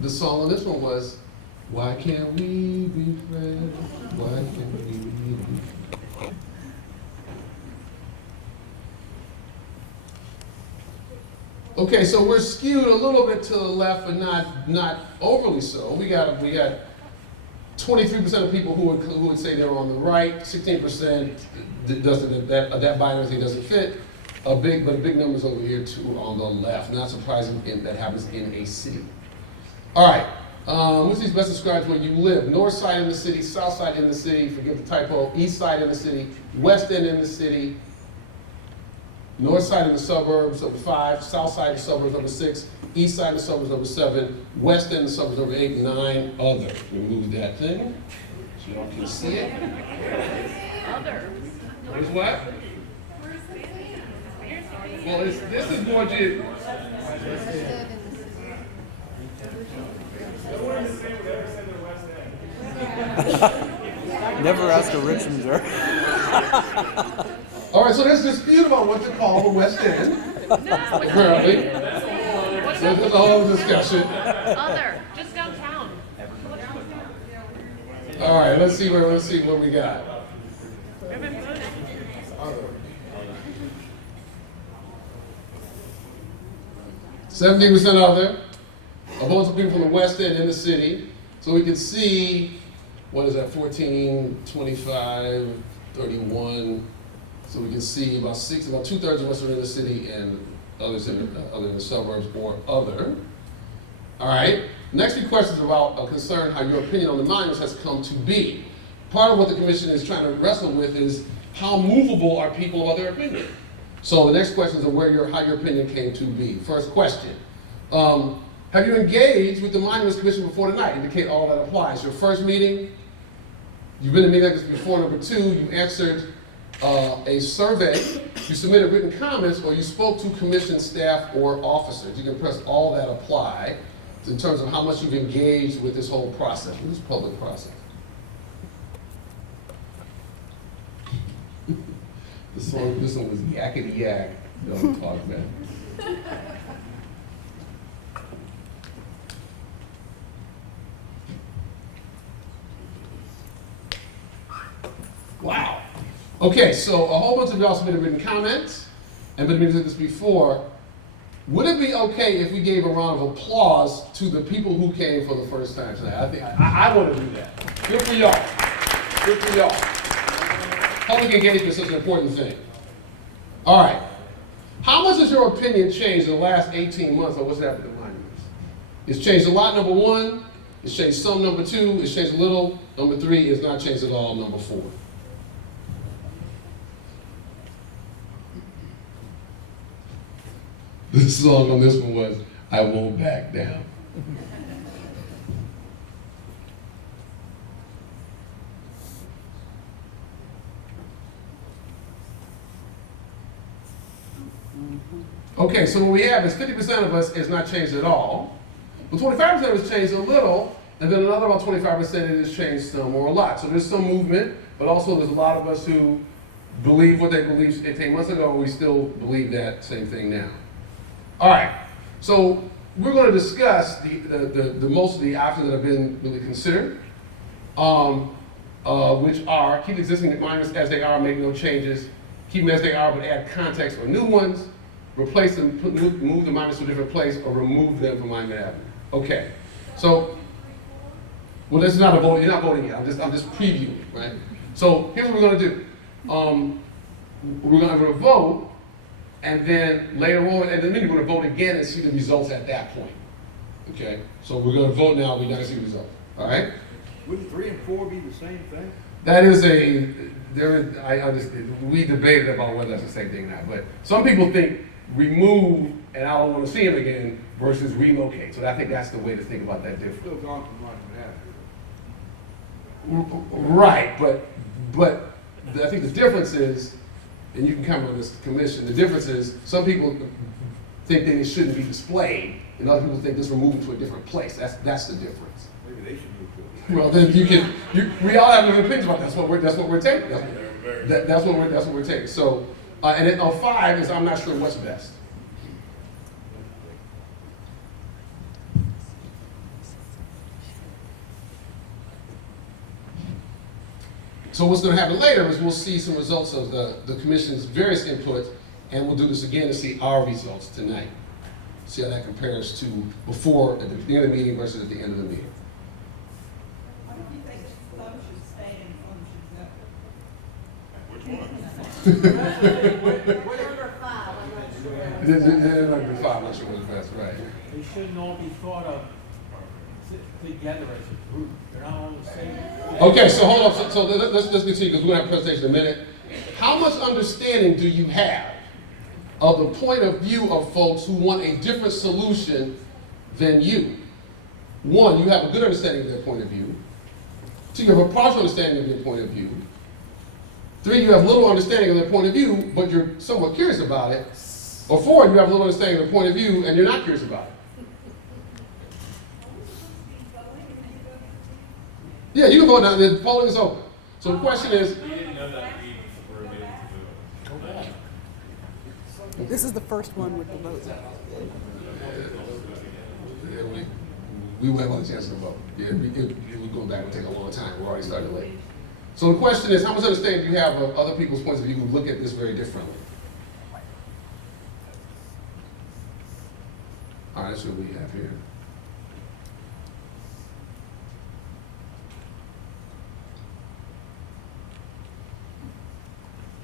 the song on this one was, why can't we be friends? Why can't we be friends? Okay, so we're skewed a little bit to the left, but not overly so. We got 23% of people who would say they're on the right, 16% doesn't, that binary thing doesn't fit. But big numbers over here too on the left. Not surprising that happens in a city. All right, which is best describes where you live? North side in the city, south side in the city, forget the typo, east side in the city, west end in the city, north side in the suburbs, number 5, south side in the suburbs, number 6, east side in the suburbs, number 7, west end in the suburbs, number 8, 9, other. Remove that thing so y'all can see it. Other. What is what? Well, this is going to... Never ask a Richmonder. All right, so there's dispute about what to call the West End, apparently. So there's a whole discussion. Other. Just downtown. All right, let's see what we got. 17% other. A bunch of people from the West End in the city. So we can see, what is that, 14, 25, 31. So we can see about 2/3 of us are in the city and others in the suburbs or other. All right. Next few questions about a concern how your opinion on the monuments has come to be. Part of what the commission is trying to wrestle with is how movable are people of their opinion. So the next questions are how your opinion came to be. First question. Have you engaged with the Monuments Commission before tonight? Indicate all that applies. Your first meeting, you've been in a meeting like this before. Number 2, you answered a survey, you submitted written comments, or you spoke to commission staff or officers. You can press all that apply in terms of how much you've engaged with this whole process, with this public process. This one was yakety yak. Don't talk back. Wow. Okay, so a whole bunch of y'all submitted written comments, and been meetings like this before. Would it be okay if we gave a round of applause to the people who came for the first time tonight? I think I want to do that. Good for y'all. Good for y'all. Public engagement is such an important thing. All right. How much has your opinion changed in the last 18 months on what's happened to monuments? It's changed a lot, number 1. It's changed some, number 2. It's changed a little, number 3. It's not changed at all, number 4. The song on this one was, I Won't Back Down. Okay, so what we have is 50% of us is not changed at all, but 25% of us changed a little, and then another about 25% it has changed some or a lot. So there's some movement, but also there's a lot of us who believe what they believed 18 months ago, and we still believe that same thing now. All right, so we're going to discuss the most of the options that have been really considered, which are keep existing monuments as they are, make no changes, keep them as they are but add context or new ones, replace them, move the monuments to a different place, or remove them from Monument Avenue. Okay, so, well, this is not a vote, you're not voting yet, I'm just previewing, right? So here's what we're going to do. We're going to vote, and then later on, and then we're going to vote again and see the results at that point. Okay? So we're going to vote now, we're not going to see the results. All right? Wouldn't 3 and 4 be the same thing? That is I understand. We debated about whether that's the same thing or not, but some people think remove and I don't want to see him again versus relocate. So I think that's the way to think about that difference. Still gone from Monument Avenue. Right, but I think the difference is, and you can comment on this commission, the difference is some people think that it shouldn't be displayed, and other people think this will move to a different place. That's the difference. Maybe they should move to it. Well, then we all have different opinions about that. That's what we're taking. That's what we're taking. So, and then on 5 is I'm not sure what's best. So what's going to happen later is we'll see some results of the commission's various input, and we'll do this again to see our results tonight. See how that compares to before, at the beginning of the meeting versus at the end of the meeting. Why don't you think some should stay and some should go? Number 5, I'm not sure. They're not gonna be five, I'm not sure what's best, right? They shouldn't all be thought of together as a group. They're not all the same. Okay, so hold on, so let's continue, because we're gonna have a presentation in a minute. How much understanding do you have of the point of view of folks who want a different solution than you? One, you have a good understanding of their point of view. Two, you have a partial understanding of their point of view. Three, you have little understanding of their point of view, but you're somewhat curious about it. Or four, you have little understanding of their point of view, and you're not curious about it. Yeah, you can vote now, the polling is open. So the question is, This is the first one with the votes. yeah, we will have other chances to vote. Yeah, it would go back and take a long time. We're already started late. So the question is, how much understanding do you have of other people's points of view who look at this very differently? All right, that's what we have here.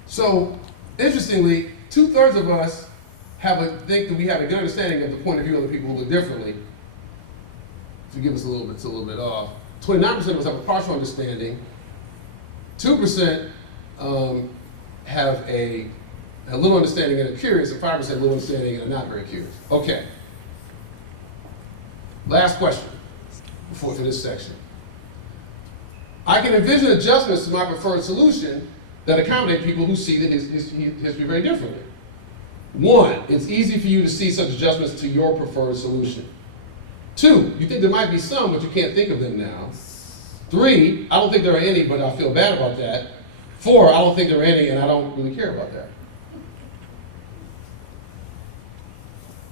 So, interestingly, 2/3 of us think that we have a good understanding of the point of view of the people who look differently. To give us a little bit off. 29% of us have a partial understanding. 2% have a little understanding and are curious, and 5% little understanding and are not very curious. Okay. Last question for this section. I can envision adjustments to my preferred solution that accommodate people who see the history very differently. One, it's easy for you to see such adjustments to your preferred solution. Two, you think there might be some, but you can't think of them now. Three, I don't think there are any, but I feel bad about that. Four, I don't think there are any, and I don't really care about that.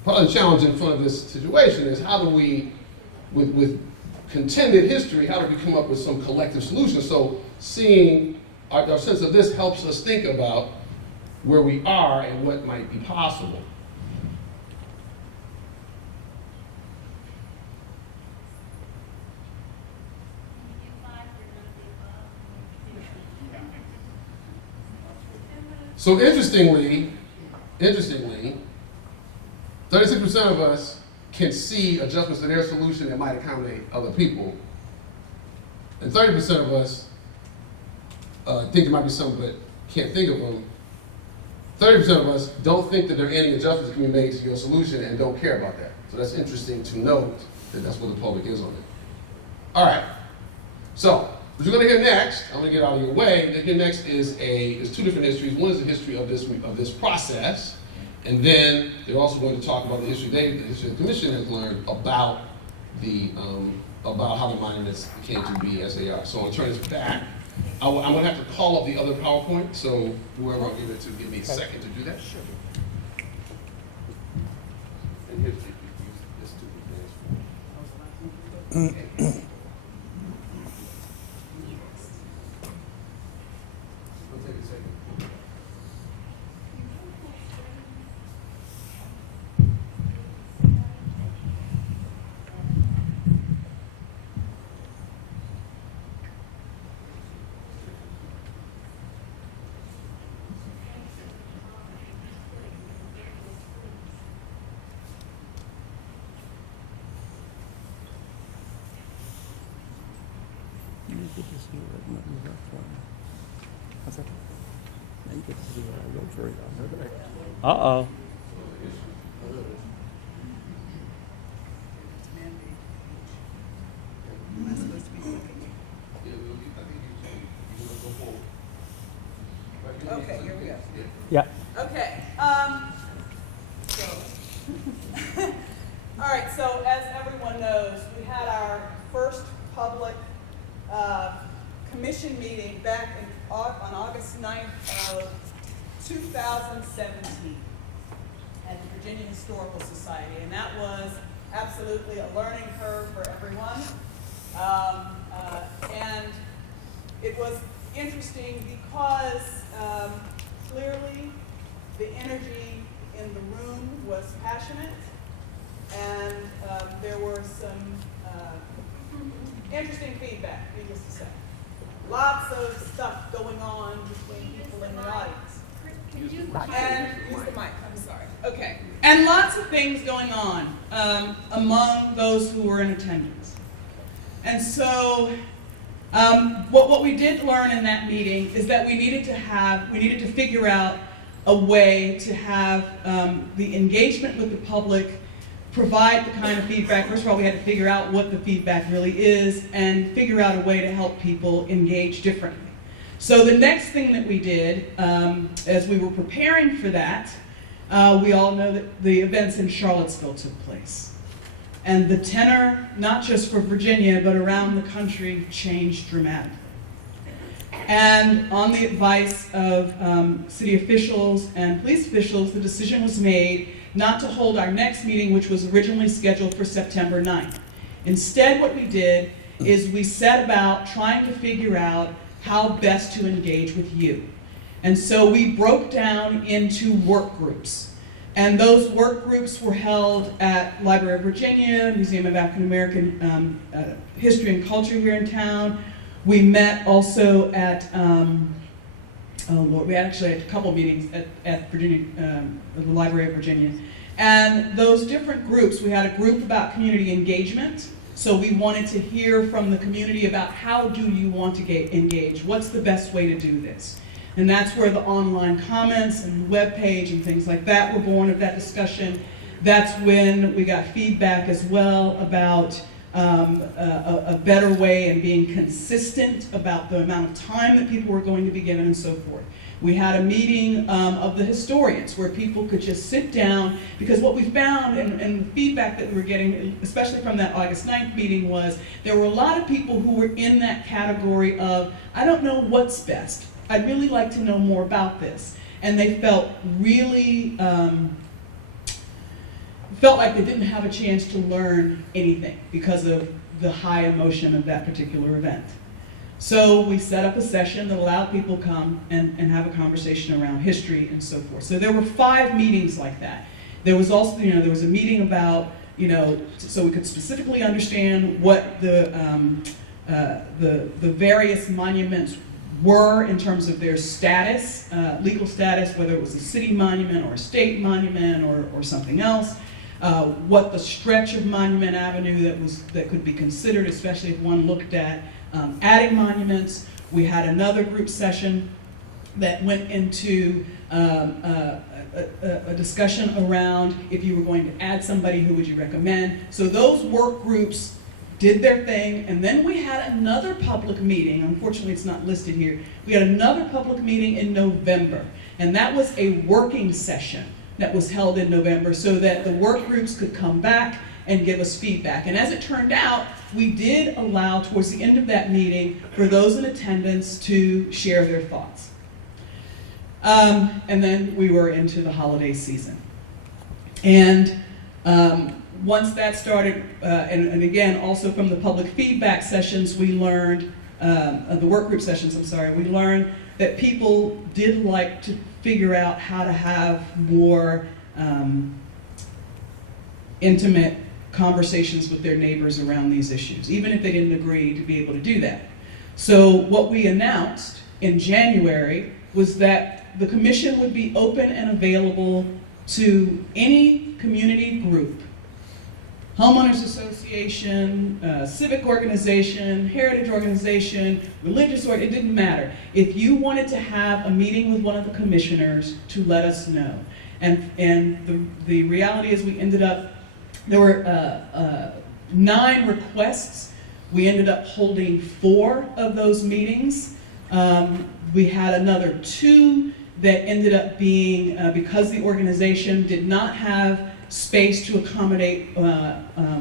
Part of the challenge in front of this situation is how do we, with contended history, how do we come up with some collective solution? So seeing our sense of this helps us think about where we are and what might be possible. So interestingly, 36% of us can see adjustments to their solution that might accommodate other people. And 30% of us think there might be some, but can't think of them. 30% of us don't think that there are any adjustments that can be made to your solution and don't care about that. So that's interesting to note that that's what the public is on it. All right. So what you're going to hear next, I'm going to get out of your way. What you're next is two different histories. One is the history of this process, and then they're also going to talk about the history the commission has learned about about how the monuments came to be as they are. So I'm going to turn this back. I'm going to have to call up the other PowerPoint, so whoever I'll give it to, give me a second to do that. Sure. And here's this to We'll take a second. You get to see what you got from. What's that? Now you get to see what I wrote for you. Uh-oh. Okay, here we go. Yeah. Okay, so, all right, so as everyone knows, we had our first public commission meeting back on August 9th of 2017 at the Virginia Historical Society, and that was absolutely a learning curve for everyone. And it was interesting because clearly the energy in the room was passionate, and there were some interesting feedback, needless to say. Lots of stuff going on between people in the audience. Could you And use the mic, I'm sorry. Okay. And lots of things going on among those who were in attendance. And so what we did learn in that meeting is that we needed to figure out a way to have the engagement with the public provide the kind of feedback. First of all, we had to figure out what the feedback really is and figure out a way to help people engage differently. So the next thing that we did, as we were preparing for that, we all know that the events in Charlottesville took place. And the tenor, not just for Virginia, but around the country, changed dramatically. And on the advice of city officials and police officials, the decision was made not to hold our next meeting, which was originally scheduled for September 9th. Instead, what we did is we set about trying to figure out how best to engage with you. And so we broke down into work groups. And those work groups were held at Library of Virginia, Museum of African American History and Culture here in town. We met also at, we actually had a couple meetings at Virginia, the Library of Virginia. And those different groups, we had a group about community engagement. So we wanted to hear from the community about how do you want to engage? What's the best way to do this? And that's where the online comments and web page and things like that were born of that discussion. That's when we got feedback as well about a better way and being consistent about the amount of time that people were going to be given and so forth. We had a meeting of the historians where people could just sit down, because what we found and the feedback that we were getting, especially from that August 9th meeting, was there were a lot of people who were in that category of, I don't know what's best. I'd really like to know more about this. And they felt really, felt like they didn't have a chance to learn anything because of the high emotion of that particular event. So we set up a session that allowed people to come and have a conversation around history and so forth. So there were 5 meetings like that. There was also, there was a meeting about, so we could specifically understand what the various monuments were in terms of their status, legal status, whether it was a city monument or a state monument or something else. What the stretch of Monument Avenue that could be considered, especially if one looked at adding monuments. We had another group session that went into a discussion around if you were going to add somebody, who would you recommend? So those work groups did their thing, and then we had another public meeting. Unfortunately, it's not listed here. We had another public meeting in November, and that was a working session that was held in November so that the work groups could come back and give us feedback. And as it turned out, we did allow towards the end of that meeting for those in attendance to share their thoughts. And then we were into the holiday season. And once that started, and again, also from the public feedback sessions, we learned, the work group sessions, we learned that people did like to figure out how to have more intimate conversations with their neighbors around these issues, even if they didn't agree to be able to do that. So what we announced in January was that the commission would be open and available to any community group, homeowners association, civic organization, heritage organization, religious org, it didn't matter. If you wanted to have a meeting with one of the commissioners, to let us know. And the reality is we ended up, there were 9 requests. We ended up holding 4 of those meetings. We had another 2 that ended up being, because the organization did not have space to accommodate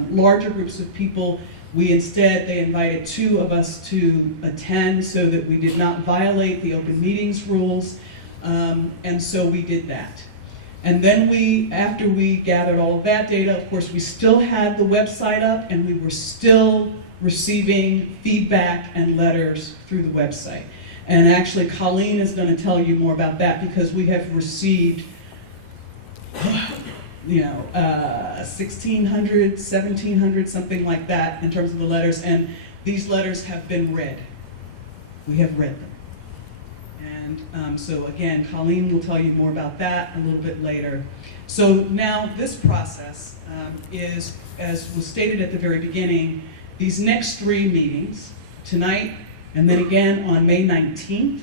larger groups of people, they invited 2 of us to attend so that we did not violate the open meetings rules. And so we did that. And then after we gathered all of that data, of course, we still had the website up and we were still receiving feedback and letters through the website. And actually, Colleen is going to tell you more about that because we have received, 1,600, 1,700, something like that in terms of the letters. And these letters have been read. We have read them. And so again, Colleen will tell you more about that a little bit later. So now this process is, as was stated at the very beginning, these next 3 meetings, tonight and then again on May 19th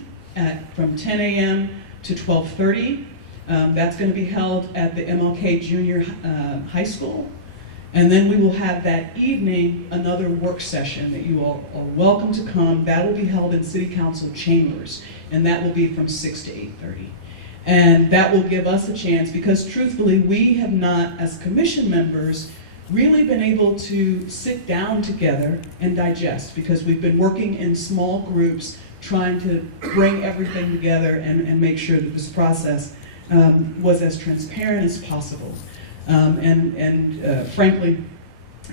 from 10 a.m. to 12:30. That's going to be held at the MLK Junior High School. And then we will have that evening another work session that you all are welcome to come. That will be held in City Council chambers, and that will be from 6 to 8:30. And that will give us a chance, because truthfully, we have not, as commission members, really been able to sit down together and digest, because we've been working in small groups trying to bring everything together and make sure that this process was as transparent as possible. Frankly,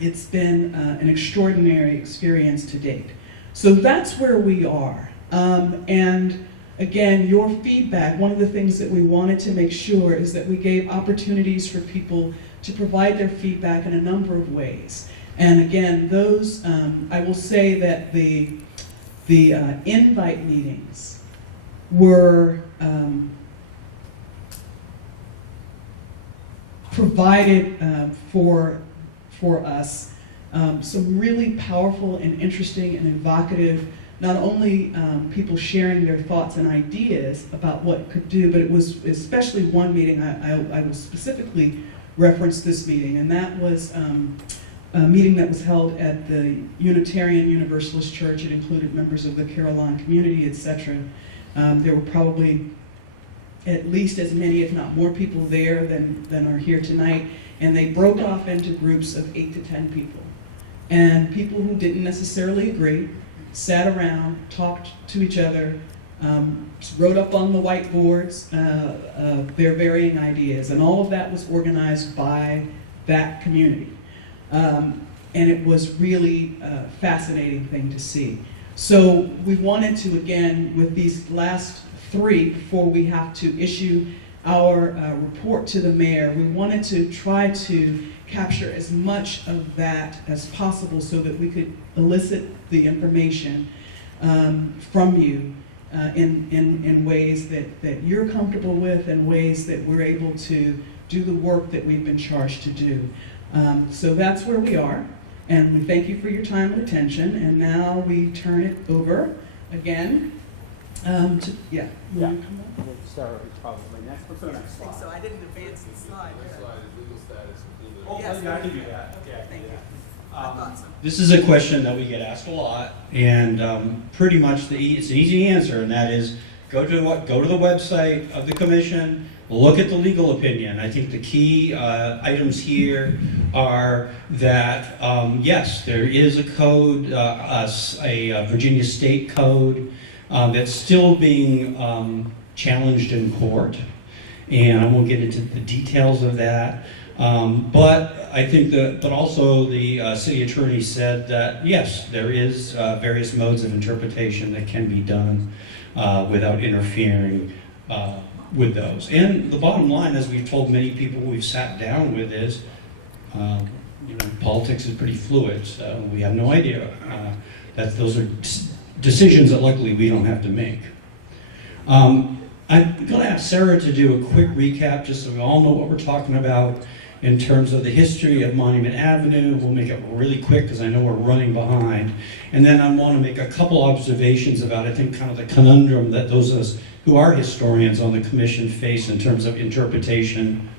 it's been an extraordinary experience to date. So that's where we are. And again, your feedback, one of the things that we wanted to make sure is that we gave opportunities for people to provide their feedback in a number of ways. And again, those, I will say that the invite meetings were provided for us some really powerful and interesting and evocative, not only people sharing their thoughts and ideas about what it could do, but it was especially one meeting, I will specifically reference this meeting, and that was a meeting that was held at the Unitarian Universalist Church. It included members of the Carillon community, etc. There were probably at least as many, if not more people there than are here tonight, and they broke off into groups of 8 to 10 people. And people who didn't necessarily agree sat around, talked to each other, wrote up on the whiteboards their varying ideas, and all of that was organized by that community. And it was really a fascinating thing to see. So we wanted to, again, with these last 3, before we have to issue our report to the mayor, we wanted to try to capture as much of that as possible so that we could elicit the information from you in ways that you're comfortable with, and ways that we're able to do the work that we've been charged to do. So that's where we are, and we thank you for your time and attention, and now we turn it over again to, yeah. You wanna come up? Sarah is probably next. What's the next slide? So I didn't advance the slide. Legal status included. Oh, Yes. yeah, I can do that. Yeah, I can Thank do you. that. I thought so. This is a question that we get asked a lot, and pretty much it's an easy answer, and that is go to the website of the commission, look at the legal opinion. I think the key items here are that yes, there is a code, a Virginia state code that's still being challenged in court, and I won't get into the details of that. But I think but also the city attorney said that yes, there is various modes of interpretation that can be done without interfering with those. And the bottom line, as we've told many people we've sat down with, is politics is pretty fluid, so we have no idea that those are decisions that luckily we don't have to make. I'm going to ask Sarah to do a quick recap just so we all know what we're talking about in terms of the history of Monument Avenue. We'll make it really quick because I know we're running behind. And then I want to make a couple observations about, I think, kind of the conundrum that those of us who are historians on the commission face in terms of interpretation.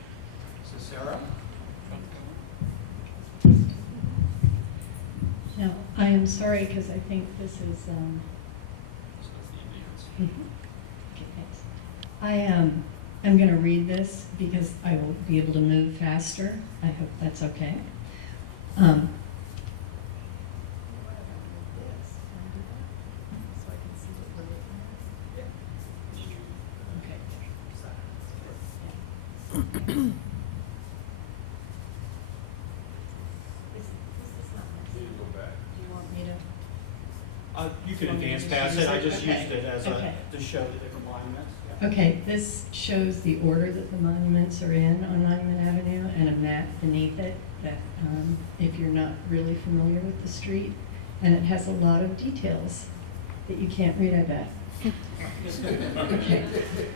So Sarah? No, I am sorry because I think this is. Okay, thanks. I'm going to read this because I will be able to move faster. I hope that's okay. You can advance pass it, I just Okay, used it as okay. to show the different monuments. Yeah. Okay, this shows the order that the monuments are in on Monument Avenue and a map beneath it that, if you're not really familiar with the street, and it has a lot of details that you can't read, I bet. Okay,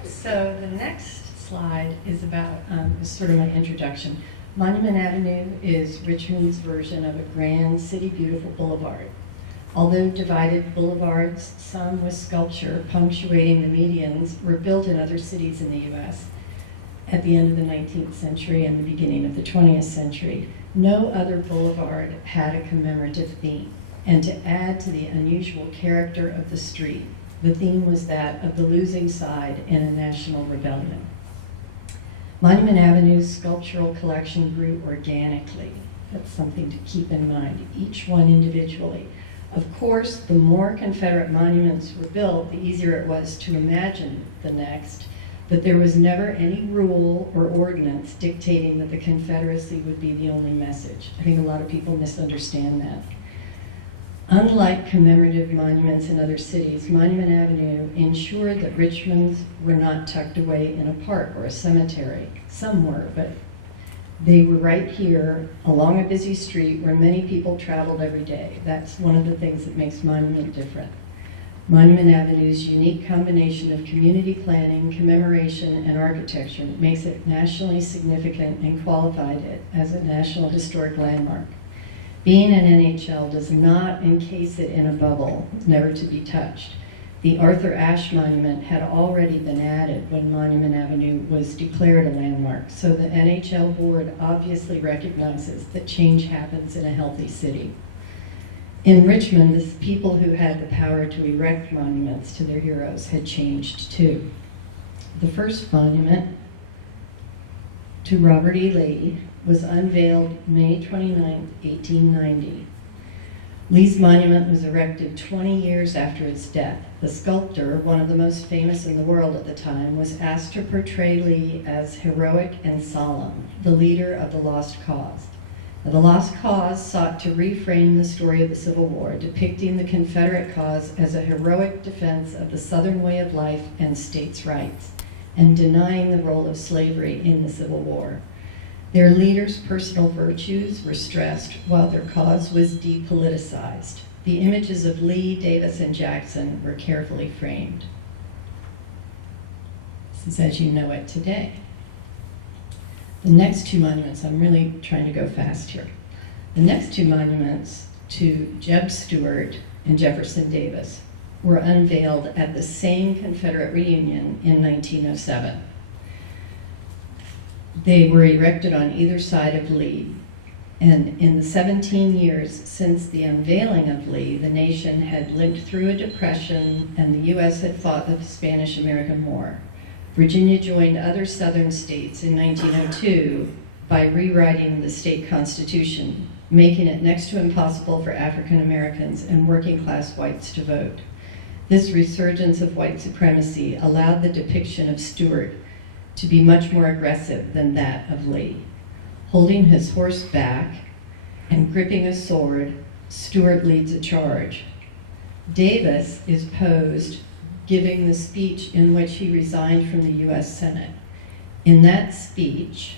so the next slide is about, is sort of my introduction. Monument Avenue is Richmond's version of a grand city beautiful boulevard. Although divided boulevards, some with sculpture punctuating the medians, were built in other cities in the U.S. at the end of the 19th century and the beginning of the 20th century. No other boulevard had a commemorative theme. And to add to the unusual character of the street, the theme was that of the losing side in a national rebellion. Monument Avenue's sculptural collection grew organically. That's something to keep in mind, each one individually. Of course, the more Confederate monuments were built, the easier it was to imagine the next, but there was never any rule or ordinance dictating that the Confederacy would be the only message. I think a lot of people misunderstand that. Unlike commemorative monuments in other cities, Monument Avenue ensured that Richmonds were not tucked away in a park or a cemetery. Some were, but they were right here along a busy street where many people traveled every day. That's one of the things that makes Monument different. Monument Avenue's unique combination of community planning, commemoration, and architecture makes it nationally significant and qualified it as a National Historic Landmark. Being an NHL does not encase it in a bubble, never to be touched. The Arthur Ashe Monument had already been added when Monument Avenue was declared a landmark, so the NHL board obviously recognizes that change happens in a healthy city. In Richmond, the people who had the power to erect monuments to their heroes had changed too. The first monument to Robert E. Lee was unveiled May 29, 1890. Lee's monument was erected 20 years after his death. The sculptor, one of the most famous in the world at the time, was asked to portray Lee as heroic and solemn, the leader of the Lost Cause. Now, the Lost Cause sought to reframe the story of the Civil War, depicting the Confederate cause as a heroic defense of the Southern way of life and states' rights, and denying the role of slavery in the Civil War. Their leaders' personal virtues were stressed while their cause was depoliticized. The images of Lee, Davis, and Jackson were carefully framed. This is as you know it today. The next two monuments, I'm really trying to go fast here. The next two monuments to Jeb Stuart and Jefferson Davis were unveiled at the same Confederate reunion in 1907. They were erected on either side of Lee, and in the 17 years since the unveiling of Lee, the nation had lived through a depression and the U.S. had fought the Spanish-American War. Virginia joined other southern states in 1902 by rewriting the state constitution, making it next to impossible for African Americans and working class whites to vote. This resurgence of white supremacy allowed the depiction of Stuart to be much more aggressive than that of Lee. Holding his horse back and gripping a sword, Stuart leads a charge. Davis is posed giving the speech in which he resigned from the U.S. Senate. In that speech,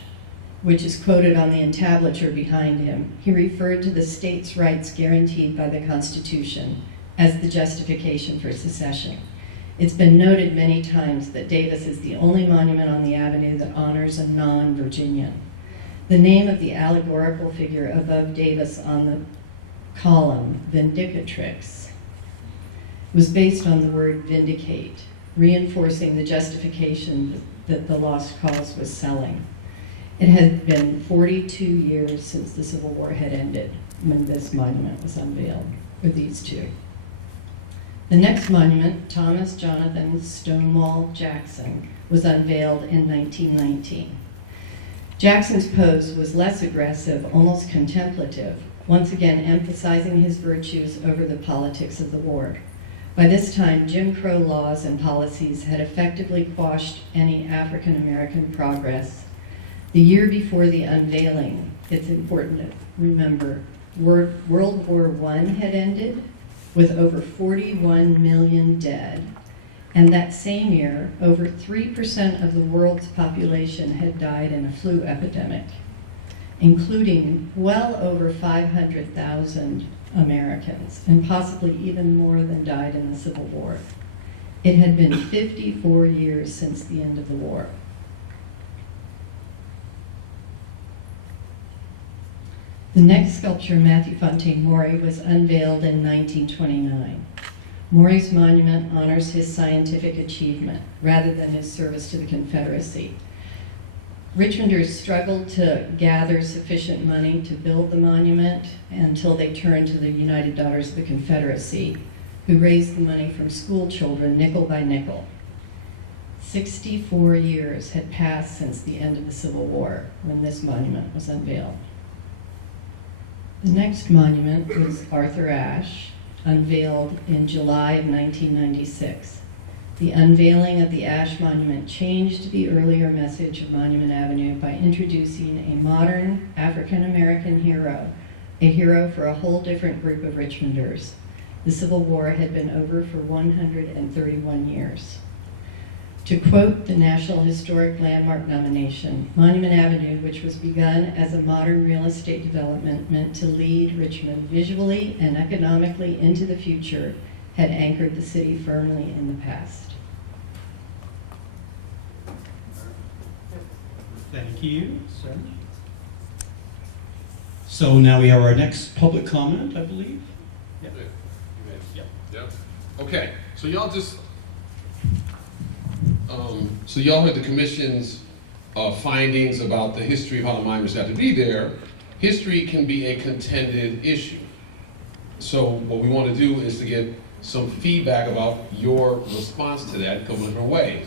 which is quoted on the entablature behind him, he referred to the states' rights guaranteed by the Constitution as the justification for secession. It's been noted many times that Davis is the only monument on the avenue that honors a non-Virginian. The name of the allegorical figure above Davis on the column, Vindicatrix, was based on the word vindicate, reinforcing the justification that the Lost Cause was selling. It had been 42 years since the Civil War had ended when this monument was unveiled, or these two. The next monument, Thomas Jonathan Stonewall Jackson, was unveiled in 1919. Jackson's pose was less aggressive, almost contemplative, once again emphasizing his virtues over the politics of the war. By this time, Jim Crow laws and policies had effectively quashed any African American progress. The year before the unveiling, it's important to remember, World War I had ended, with over 41 million dead. And that same year, over 3% of the world's population had died in a flu epidemic, including well over 500,000 Americans, and possibly even more than died in the Civil War. It had been 54 years since the end of the war. The next sculpture, Matthew Fontaine Maury, was unveiled in 1929. Maury's monument honors his scientific achievement rather than his service to the Confederacy. Richmonders struggled to gather sufficient money to build the monument until they turned to the United Daughters of the Confederacy, who raised the money from school children nickel by nickel. 64 years had passed since the end of the Civil War when this monument was unveiled. The next monument was Arthur Ashe, unveiled in July of 1996. The unveiling of the Ashe Monument changed the earlier message of Monument Avenue by introducing a modern African-American hero, a hero for a whole different group of Richmonders. The Civil War had been over for 131 years. To quote the National Historic Landmark nomination, Monument Avenue, which was begun as a modern real estate development meant to lead Richmond visually and economically into the future, had anchored the city firmly in the past. Thank you, sir. So now we have our next public comment, I believe. Yeah. Yep. Okay, so y'all just, so y'all heard the commission's findings about the history of how the monuments have to be there. History can be a contended issue. So what we want to do is to get some feedback about your response to that in a couple different ways.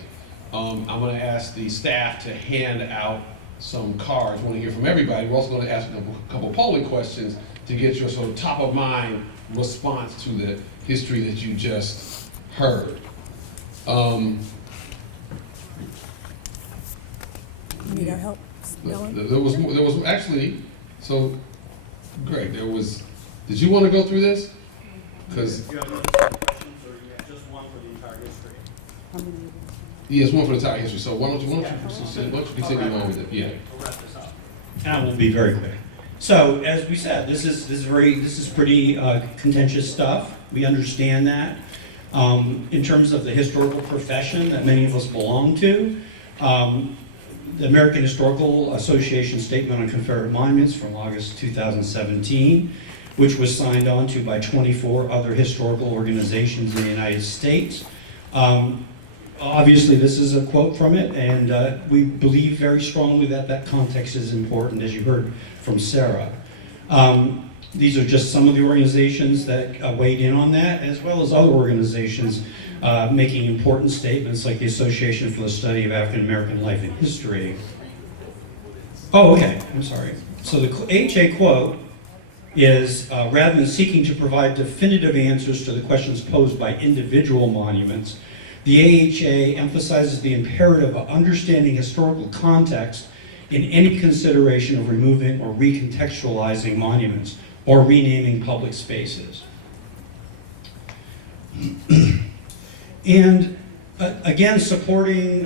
I'm going to ask the staff to hand out some cards. We want to hear from everybody. We're also going to ask a couple polling questions to get your sort of top of mind response to the history that you just heard. Need our help spelling? There was actually, so Greg, did you want to go through this? Because You have no questions, or you have just one for the entire history? How many? yes, one for the entire history. So why don't you continue on with it? Yeah. We'll wrap this up. And I will be very quick. So, as we said, this is pretty contentious stuff. We understand that. In terms of the historical profession that many of us belong to, the American Historical Association Statement on Confederate Monuments from August 2017, which was signed on to by 24 other historical organizations in the United States. Obviously, this is a quote from it, and we believe very strongly that that context is important, as you heard from Sarah. These are just some of the organizations that weighed in on that, as well as other organizations making important statements like the Association for the Study of African American Life and History. Oh, okay, I'm sorry. So the AHA quote is, rather than seeking to provide definitive answers to the questions posed by individual monuments, the AHA emphasizes the imperative of understanding historical context in any consideration of removing or recontextualizing monuments or renaming public spaces. And again, supporting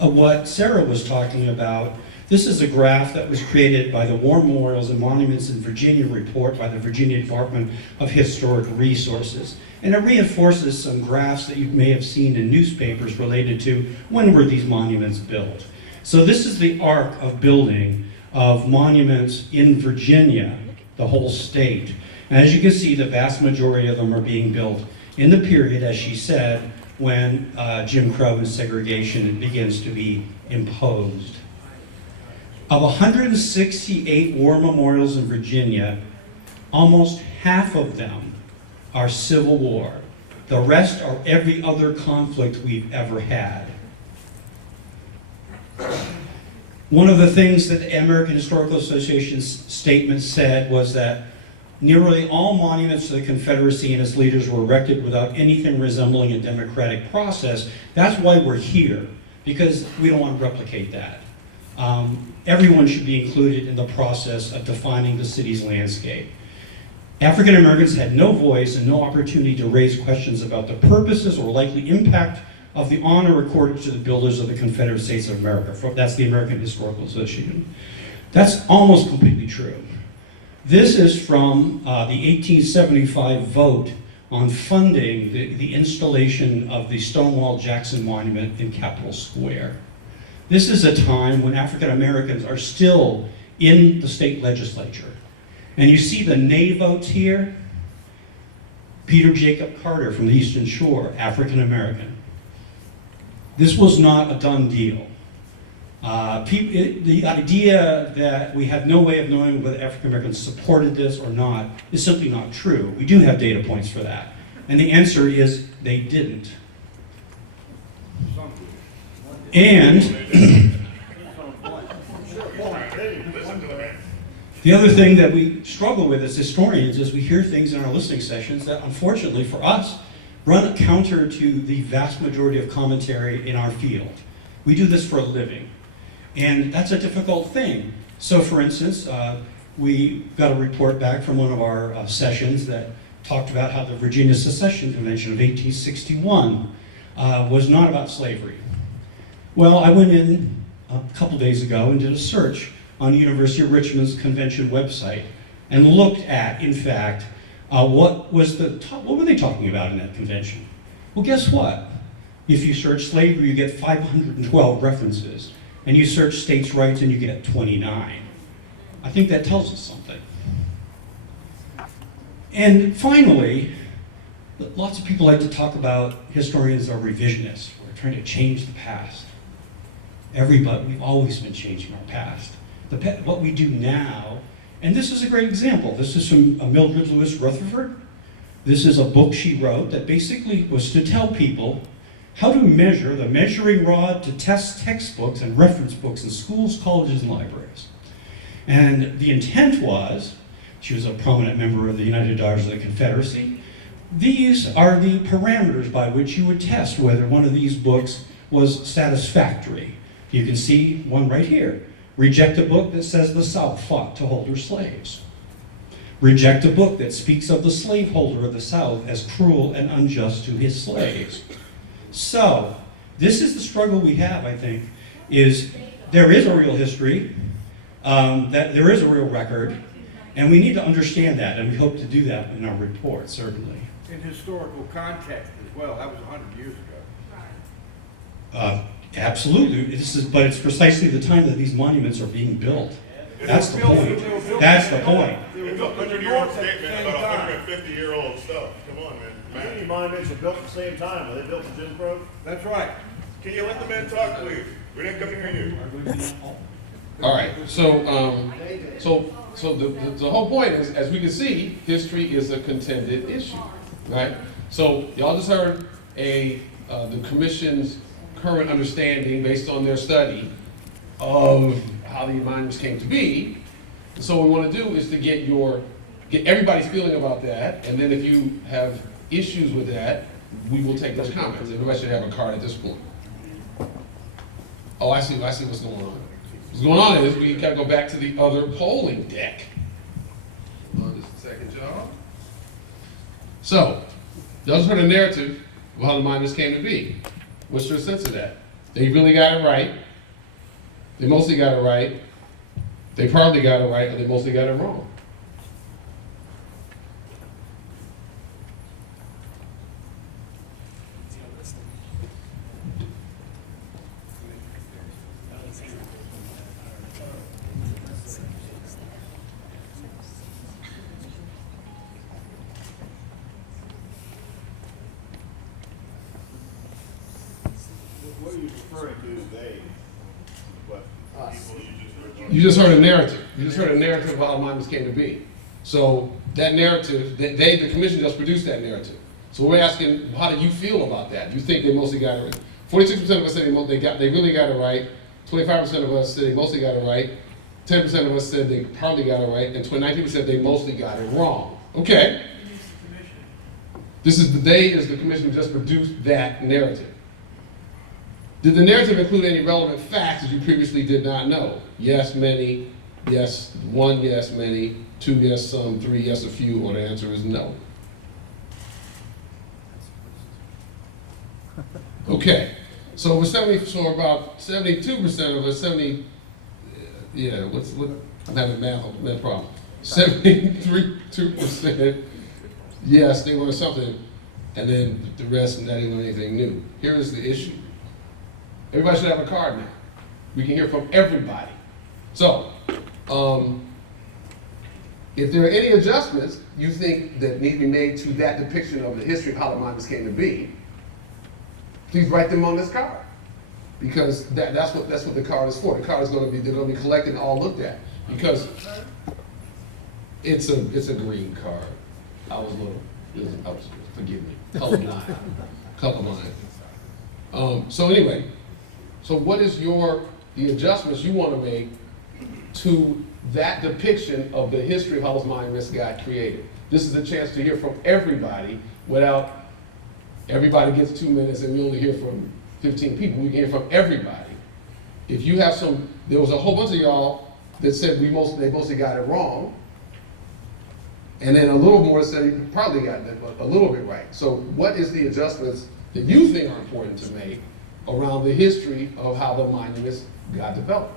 what Sarah was talking about, this is a graph that was created by the War Memorials and Monuments in Virginia report by the Virginia Department of Historic Resources. And it reinforces some graphs that you may have seen in newspapers related to when were these monuments built. So this is the arc of building of monuments in Virginia, the whole state. And as you can see, the vast majority of them are being built in the period, as she said, when Jim Crow and segregation begins to be imposed. Of 168 war memorials in Virginia, almost half of them are Civil War. The rest are every other conflict we've ever had. One of the things that the American Historical Association's statement said was that nearly all monuments to the Confederacy and its leaders were erected without anything resembling a democratic process. That's why we're here, because we don't want to replicate that. Everyone should be included in the process of defining the city's landscape. African Americans had no voice and no opportunity to raise questions about the purposes or likely impact of the honor accorded to the builders of the Confederate States of America. That's the American Historical Association. That's almost completely true. This is from the 1875 vote on funding the installation of the Stonewall Jackson Monument in Capitol Square. This is a time when African Americans are still in the state legislature. And you see the nay votes here. Peter Jacob Carter from the Eastern Shore, African American. This was not a done deal. The idea that we have no way of knowing whether African Americans supported this or not is simply not true. We do have data points for that. And the answer is they didn't. And the other thing that we struggle with as historians is we hear things in our listening sessions that, unfortunately for us, run counter to the vast majority of commentary in our field. We do this for a living, and that's a difficult thing. So, for instance, we got a report back from one of our sessions that talked about how the Virginia Secession Convention of 1861 was not about slavery. Well, I went in a couple days ago and did a search on the University of Richmond's convention website and looked at, in fact, what were they talking about in that convention? Well, guess what? If you search slavery, you get 512 references, and you search states' rights and you get 29. I think that tells us something. And finally, lots of people like to talk about historians are revisionists. We're trying to change the past. We've always been changing our past. What we do now, and this is a great example. This is from Mildred Lewis Rutherford. This is a book she wrote that basically was to tell people how to measure the measuring rod to test textbooks and reference books in schools, colleges, and libraries. And the intent was, she was a prominent member of the United Daughters of the Confederacy, these are the parameters by which you would test whether one of these books was satisfactory. You can see one right here. Reject a book that says the South fought to hold her slaves. Reject a book that speaks of the slaveholder of the South as cruel and unjust to his slaves. So, this is the struggle we have, I think, is there is a real history, that there is a real record, and we need to understand that, and we hope to do that in our report, certainly. In historical context as well, that was 100 years ago. Absolutely, but it's precisely the time that these monuments are being built. That's the point. That's the point. It's a 100-year-old statement about 150-year-old stuff. Come on, man. Many monuments are built at the same time. Were they built in Jim Crow? That's right. Can you let the man talk, please? We didn't come to hear you. All right, so the whole point is, as we can see, history is a contended issue, right? So y'all just heard the commission's current understanding based on their study of how the monuments came to be. So what we want to do is to get everybody's feeling about that, and then if you have issues with that, we will take those comments. Everybody should have a card at this point. Oh, I see what's going on. What's going on is we gotta go back to the other polling deck. Just a second, y'all. So, y'all just heard a narrative of how the monuments came to be. What's your sense of that? They really got it right. They mostly got it right. They partly got it right, or they mostly got it wrong. What are you referring to today? You just heard a narrative. You just heard a narrative of how monuments came to be. So that narrative, the commission just produced that narrative. So we're asking, how do you feel about that? Do you think they mostly got it right? 46% of us said they really got it right. 25% of us said they mostly got it right. 10% of us said they partly got it right, and 19% said they mostly got it wrong. Okay. The commission who just produced that narrative. Did the narrative include any relevant facts that you previously did not know? Yes, many, yes, 1, yes, many, 2, yes, some, 3, yes, a few, or the answer is no. Okay, so so about 72% of us, yeah, I'm having math problem. 73% yes, they learned something, and then the rest not even anything new. Here is the issue. Everybody should have a card now. We can hear from everybody. So, if there are any adjustments you think that need to be made to that depiction of the history of how the monuments came to be, please write them on this card. Because that's what the card is for. The card is they're going to be collected and all looked at. Because it's a green card. I was forgive me, colorblind. So anyway, so what is the adjustments you want to make to that depiction of the history of how those monuments got created? This is a chance to hear from everybody without everybody gets 2 minutes and we only hear from 15 people. We can hear from everybody. If you have there was a whole bunch of y'all that said they mostly got it wrong. And then a little more said you probably got it a little bit right. So what is the adjustments that you think are important to make around the history of how the monuments got developed?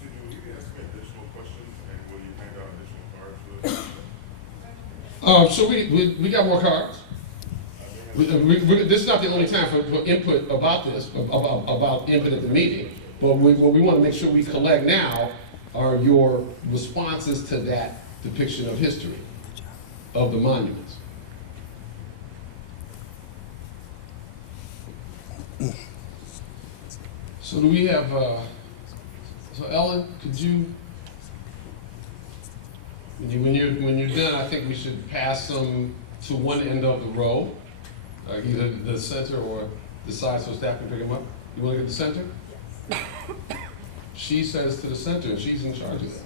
So do you ask me additional questions, and will you hand out additional cards for this? So we got more cards. This is not the only time for input about this, about input at the meeting. But what we want to make sure we collect now are your responses to that depiction of history, of the monuments. So do we have, so Ellen, could you, when you're done, I think we should pass them to one end of the row, either the center or the side so staff can pick them up. You want to get the center? She says to the center, and she's in charge of that.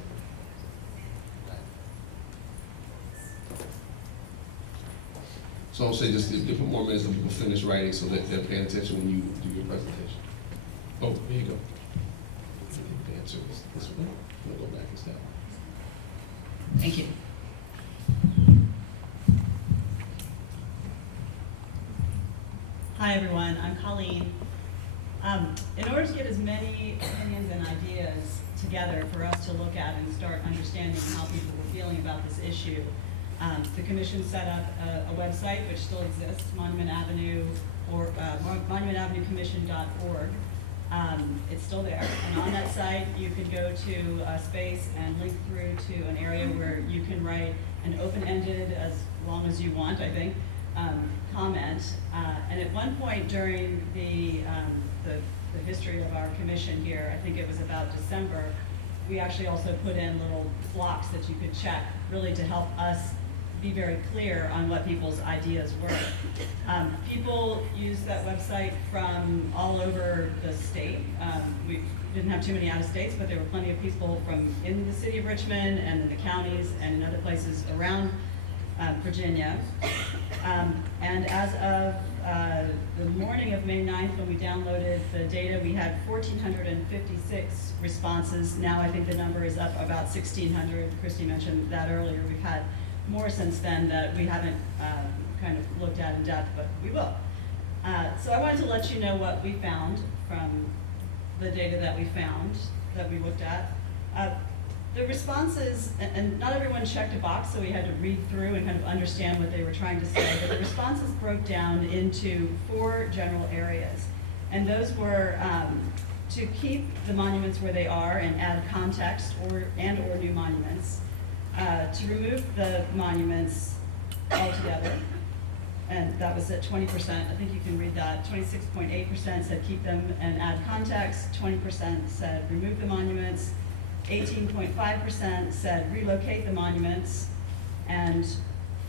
So I'll say just give more minutes so people finish writing so that they're paying attention when you do your presentation. Oh, there you go. The answer is this one. I'm gonna go back and step. Thank you. Hi everyone, I'm Colleen. In order to get as many opinions and ideas together for us to look at and start understanding how people were feeling about this issue, the commission set up a website which still exists, Monument Avenue or monumentavenuecommission.org. It's still there, and on that site you could go to a space and link through to an area where you can write an open-ended, as long as you want, I think, comment. And at one point during the history of our commission here, I think it was about December, we actually also put in little blocks that you could check, really to help us be very clear on what people's ideas were. People used that website from all over the state. We didn't have too many out-of-states, but there were plenty of people from in the city of Richmond and in the counties and in other places around Virginia. And as of the morning of May 9th, when we downloaded the data, we had 1,456 responses. Now I think the number is up about 1,600. Christy mentioned that earlier. We've had more since then that we haven't kind of looked at in depth, but we will. So I wanted to let you know what we found from the data that we found, that we looked at. The responses, and not everyone checked a box, so we had to read through and kind of understand what they were trying to say, but the responses broke down into 4 general areas. And those were to keep the monuments where they are and add context or new monuments, to remove the monuments altogether, and that was at 20%. I think you can read that. 26.8% said keep them and add context, 20% said remove the monuments, 18.5% said relocate the monuments, and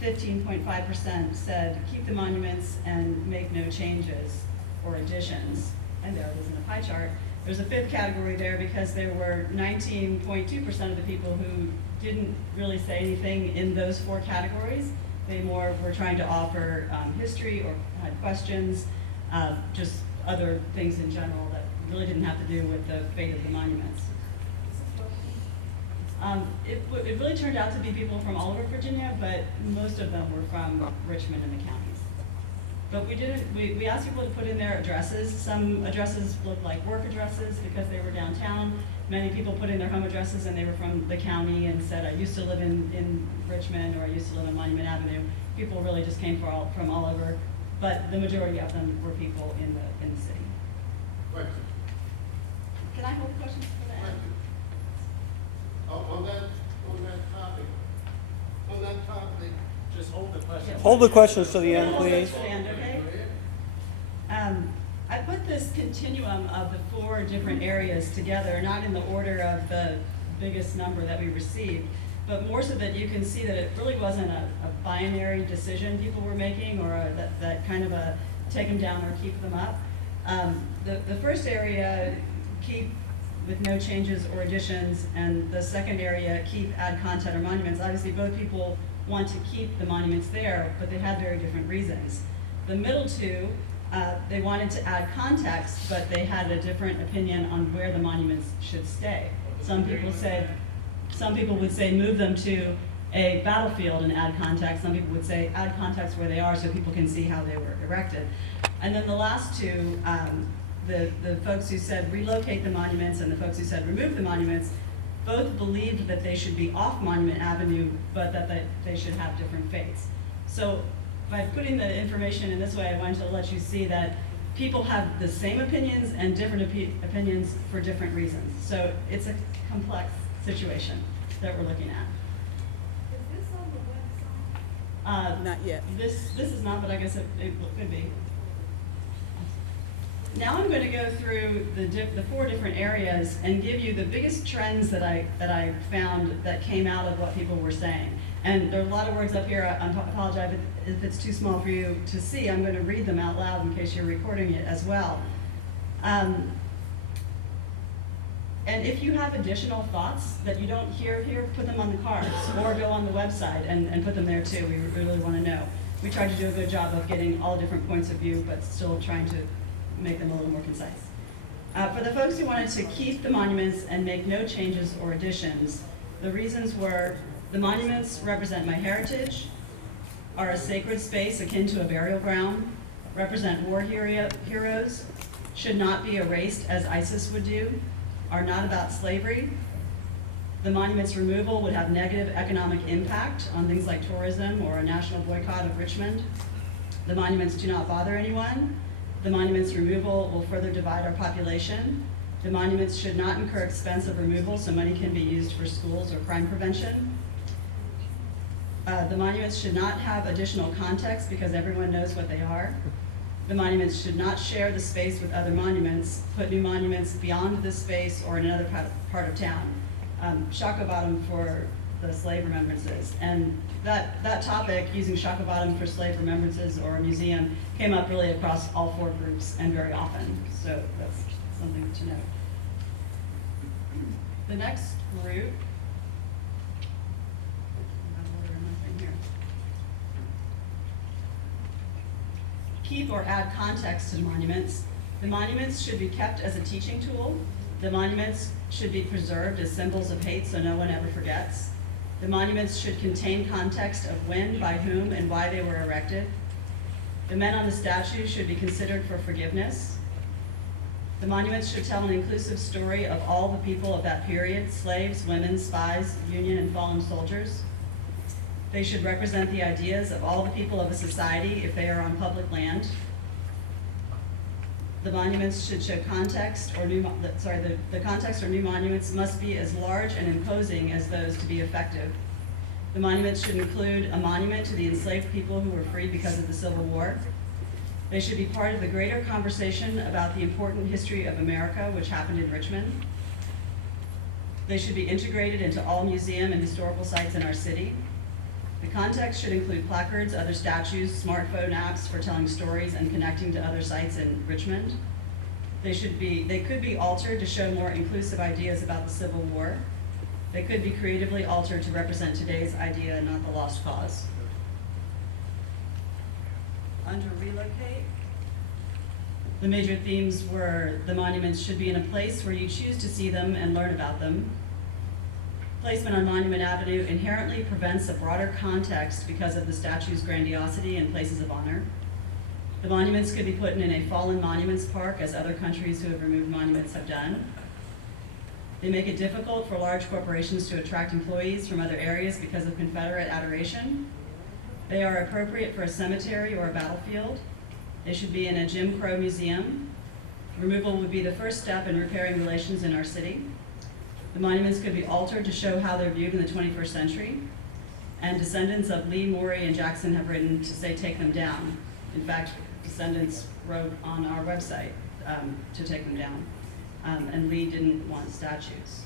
15.5% said keep the monuments and make no changes or additions. And there it is in the pie chart. There's a 5th category there because there were 19.2% of the people who didn't really say anything in those 4 categories. They more were trying to offer history or had questions, just other things in general that really didn't have to do with the fate of the monuments. It really turned out to be people from all over Virginia, but most of them were from Richmond and the counties. But we asked people to put in their addresses. Some addresses looked like work addresses because they were downtown. Many people put in their home addresses and they were from the county and said, I used to live in Richmond, or I used to live on Monument Avenue. People really just came from all over, but the majority of them were people in the city. Question. Can I hold questions for the end? On that topic, Just hold the question. Hold the questions to the end, Hold please. this to the end, okay? I put this continuum of the 4 different areas together, not in the order of the biggest number that we received, but more so that you can see that it really wasn't a binary decision people were making, or that kind of a take them down or keep them up. The first area, keep with no changes or additions, and the second area, keep, add content or monuments. Obviously, both people want to keep the monuments there, but they had very different reasons. The middle 2, they wanted to add context, but they had a different opinion on where the monuments should stay. Some people would say move them to a battlefield and add context. Some people would say add context where they are so people can see how they were erected. And then the last 2, the folks who said relocate the monuments and the folks who said remove the monuments, both believed that they should be off Monument Avenue, but that they should have different fates. So by putting the information in this way, I wanted to let you see that people have the same opinions and different opinions for different reasons. So it's a complex situation that we're looking at. Is this on the website? Not yet. This is not, but I guess it could be. Now I'm going to go through the 4 different areas and give you the biggest trends that I found that came out of what people were saying. And there are a lot of words up here. I apologize if it's too small for you to see. I'm going to read them out loud in case you're recording it as well. And if you have additional thoughts that you don't hear here, put them on the cards or go on the website and put them there too. We really want to know. We tried to do a good job of getting all different points of view, but still trying to make them a little more concise. For the folks who wanted to keep the monuments and make no changes or additions, the reasons were the monuments represent my heritage, are a sacred space akin to a burial ground, represent war heroes, should not be erased as ISIS would do, are not about slavery. The monument's removal would have negative economic impact on things like tourism or a national boycott of Richmond. The monuments do not bother anyone. The monument's removal will further divide our population. The monuments should not incur expense of removal, so money can be used for schools or crime prevention. The monuments should not have additional context because everyone knows what they are. The monuments should not share the space with other monuments, put new monuments beyond this space or in another part of town. Shockoe Bottom for the slave remembrances. And that topic, using Shockoe Bottom for slave remembrances or a museum, came up really across all 4 groups and very often. So that's something to note. The next group, keep or add context to monuments. The monuments should be kept as a teaching tool. The monuments should be preserved as symbols of hate so no one ever forgets. The monuments should contain context of when, by whom, and why they were erected. The men on the statue should be considered for forgiveness. The monuments should tell an inclusive story of all the people of that period, slaves, women, spies, Union and fallen soldiers. They should represent the ideas of all the people of a society if they are on public land. The monuments should show context or the context or new monuments must be as large and imposing as those to be effective. The monuments should include a monument to the enslaved people who were freed because of the Civil War. They should be part of the greater conversation about the important history of America, which happened in Richmond. They should be integrated into all museum and historical sites in our city. The context should include placards, other statues, smartphone apps for telling stories and connecting to other sites in Richmond. They could be altered to show more inclusive ideas about the Civil War. They could be creatively altered to represent today's idea, not the lost cause. Under relocate, The major themes were the monuments should be in a place where you choose to see them and learn about them. Placement on Monument Avenue inherently prevents a broader context because of the statue's grandiosity and places of honor. The monuments could be put in a fallen monuments park, as other countries who have removed monuments have done. They make it difficult for large corporations to attract employees from other areas because of Confederate adoration. They are appropriate for a cemetery or a battlefield. They should be in a Jim Crow museum. Removal would be the first step in repairing relations in our city. The monuments could be altered to show how they're viewed in the 21st century. And descendants of Lee, Morey, and Jackson have written to say take them down. In fact, descendants wrote on our website to take them down. And Lee didn't want statues.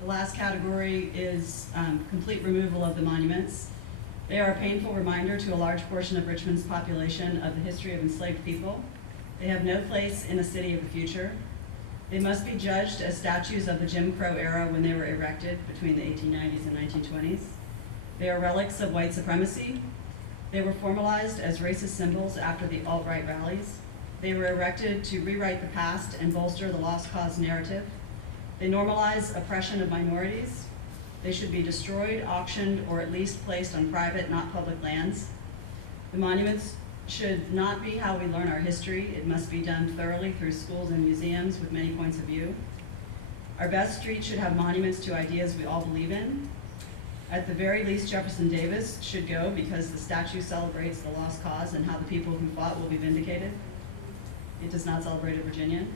The last category is complete removal of the monuments. They are a painful reminder to a large portion of Richmond's population of the history of enslaved people. They have no place in a city of the future. They must be judged as statues of the Jim Crow era when they were erected between the 1890s and 1920s. They are relics of white supremacy. They were formalized as racist symbols after the alt-right rallies. They were erected to rewrite the past and bolster the lost cause narrative. They normalize oppression of minorities. They should be destroyed, auctioned, or at least placed on private, not public lands. The monuments should not be how we learn our history. It must be done thoroughly through schools and museums with many points of view. Our best streets should have monuments to ideas we all believe in. At the very least, Jefferson Davis should go because the statue celebrates the lost cause and how the people who fought will be vindicated. It does not celebrate a Virginian.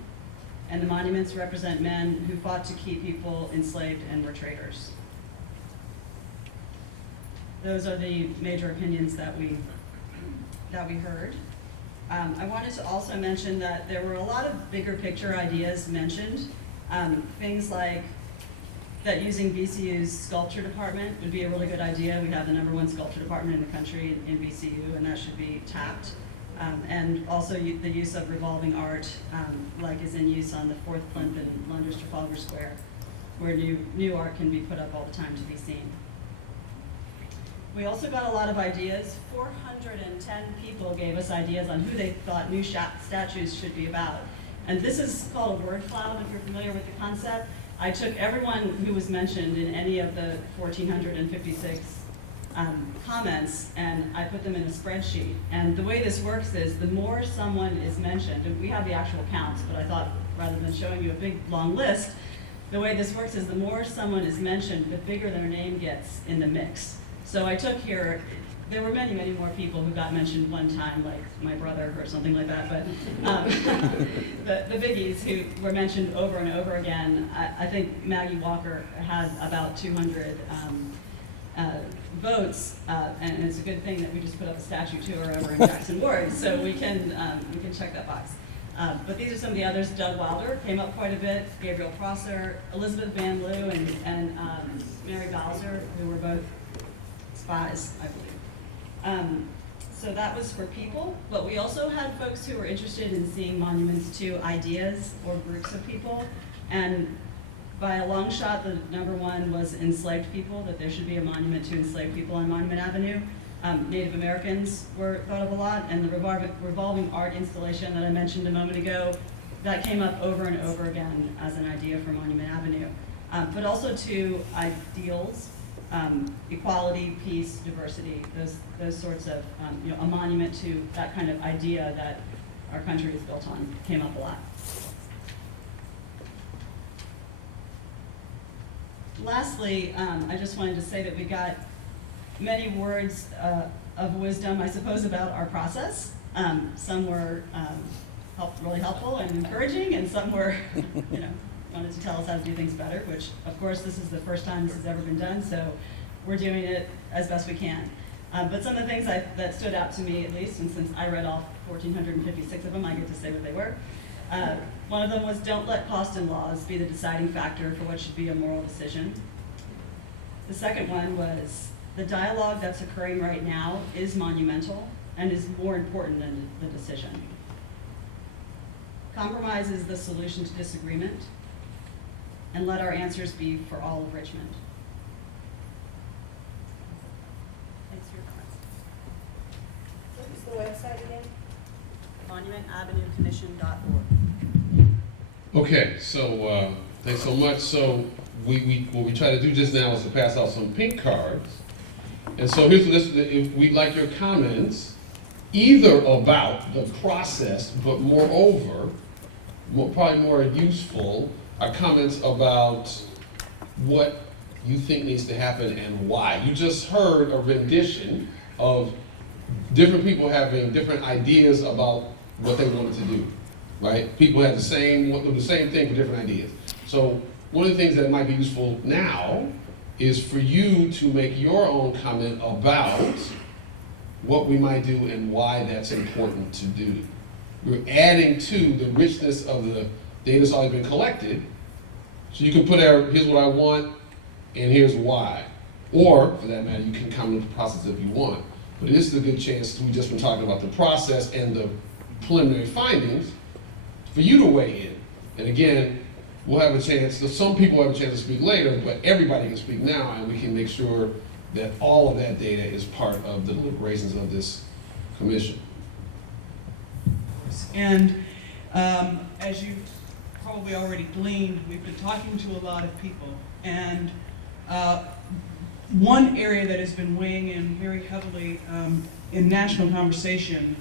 And the monuments represent men who fought to keep people enslaved and were traitors. Those are the major opinions that we heard. I wanted to also mention that there were a lot of bigger picture ideas mentioned. Things like that using VCU's sculpture department would be a really good idea. We have the #1 sculpture department in the country in VCU, and that should be tapped. And also the use of revolving art, like is in use on the 4th Plinth and Londres Trafalgar Square, where new art can be put up all the time to be seen. We also got a lot of ideas. 410 people gave us ideas on who they thought new statues should be about. And this is called a word cloud, if you're familiar with the concept. I took everyone who was mentioned in any of the 1,456 comments, and I put them in a spreadsheet. And the way this works is the more someone is mentioned, and we have the actual counts, but I thought rather than showing you a big long list, the way this works is the more someone is mentioned, the bigger their name gets in the mix. So I took here, there were many, many more people who got mentioned one time, like my brother or something like that, but the biggies who were mentioned over and over again, I think Maggie Walker had about 200 votes, and it's a good thing that we just put up a statue to her over in Jackson Ward, so we can check that box. But these are some of the others. Doug Wilder came up quite a bit, Gabriel Prosser, Elizabeth Van Loo, and Mary Bowser, who were both spies, I believe. So that was for people, but we also had folks who were interested in seeing monuments to ideas or groups of people, and by a long shot, the #1 was enslaved people, that there should be a monument to enslaved people on Monument Avenue. Native Americans were thought of a lot, and the revolving art installation that I mentioned a moment ago, that came up over and over again as an idea for Monument Avenue. But also to ideals, equality, peace, diversity, those sorts of, a monument to that kind of idea that our country is built on came up a lot. Lastly, I just wanted to say that we got many words of wisdom, I suppose, about our process. Some were really helpful and encouraging, and some were, wanted to tell us how to do things better, which, of course, this is the first time this has ever been done, so we're doing it as best we can. But some of the things that stood out to me, at least, and since I read all 1,456 of them, I get to say what they were. One of them was, don't let cost and laws be the deciding factor for what should be a moral decision. The second one was, the dialogue that's occurring right now is monumental and is more important than the decision. Compromise is the solution to disagreement, and let our answers be for all of Richmond. Thanks for your comments. website again? MonumentAvenueCommission.org. Okay, so thanks so much. So what we try to do just now is to pass out some pink cards. And so here's this, if we'd like your comments, either about the process, but moreover, probably more useful, are comments about what you think needs to happen and why. You just heard a rendition of different people having different ideas about what they wanted to do, right? People had the same thing for different ideas. So one of the things that might be useful now is for you to make your own comment about what we might do and why that's important to do. We're adding to the richness of the data that's already been collected. So you can put there, here's what I want, and here's why. Or, for that matter, you can comment the process if you want. But this is a good chance, we've just been talking about the process and the preliminary findings, for you to weigh in. And again, we'll have a chance, some people have a chance to speak later, but everybody can speak now, and we can make sure that all of that data is part of the deliberations of this commission. And as you probably already gleaned, we've been talking to a lot of people. And one area that has been weighing in very heavily in national conversation,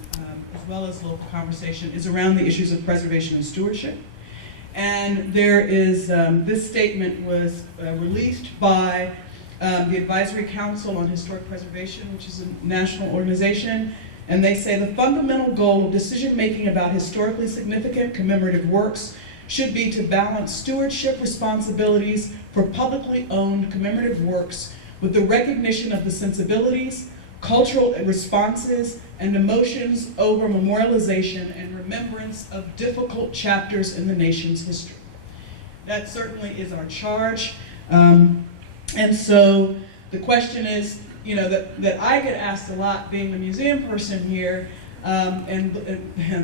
as well as local conversation, is around the issues of preservation and stewardship. And there is, this statement was released by the Advisory Council on Historic Preservation, which is a national organization. And they say the fundamental goal of decision-making about historically significant commemorative works should be to balance stewardship responsibilities for publicly owned commemorative works with the recognition of the sensibilities, cultural responses, and emotions over memorialization and remembrance of difficult chapters in the nation's history. That certainly is our charge. And so the question is, you know, that I get asked a lot being the museum person here, and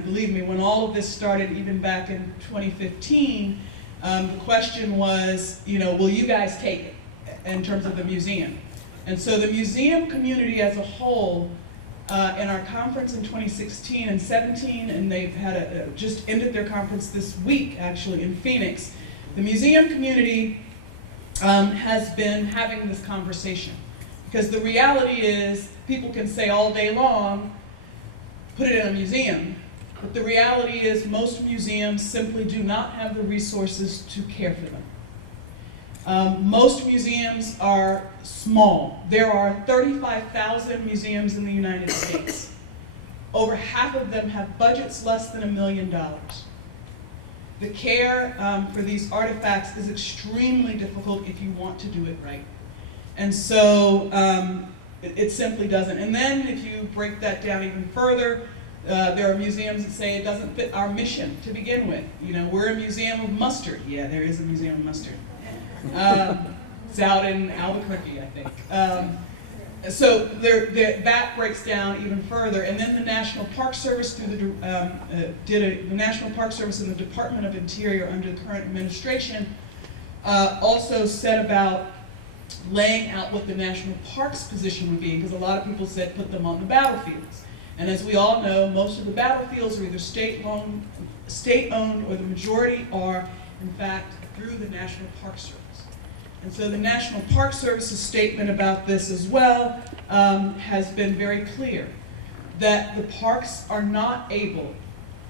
believe me, when all of this started even back in 2015, the question was, you know, will you guys take it in terms of the museum? And so the museum community as a whole, in our conference in 2016 and 17, and they've had just ended their conference this week actually in Phoenix, the museum community has been having this conversation. Because the reality is, people can say all day long, put it in a museum, but the reality is most museums simply do not have the resources to care for them. Most museums are small. There are 35,000 museums in the United States. Over half of them have budgets less than $1 million. The care for these artifacts is extremely difficult if you want to do it right. And so it simply doesn't. And then if you break that down even further, there are museums that say it doesn't fit our mission to begin with. You know, we're a museum of mustard. Yeah, there is a museum of mustard. It's out in Albuquerque, I think. So that breaks down even further. And then the National Park Service through the National Park Service and the Department of Interior under the current administration also said about laying out what the national parks position would be, because a lot of people said put them on the battlefields. And as we all know, most of the battlefields are either state-owned, or the majority are, in fact, through the National Park Service. And so the National Park Service's statement about this as well has been very clear, that the parks are not able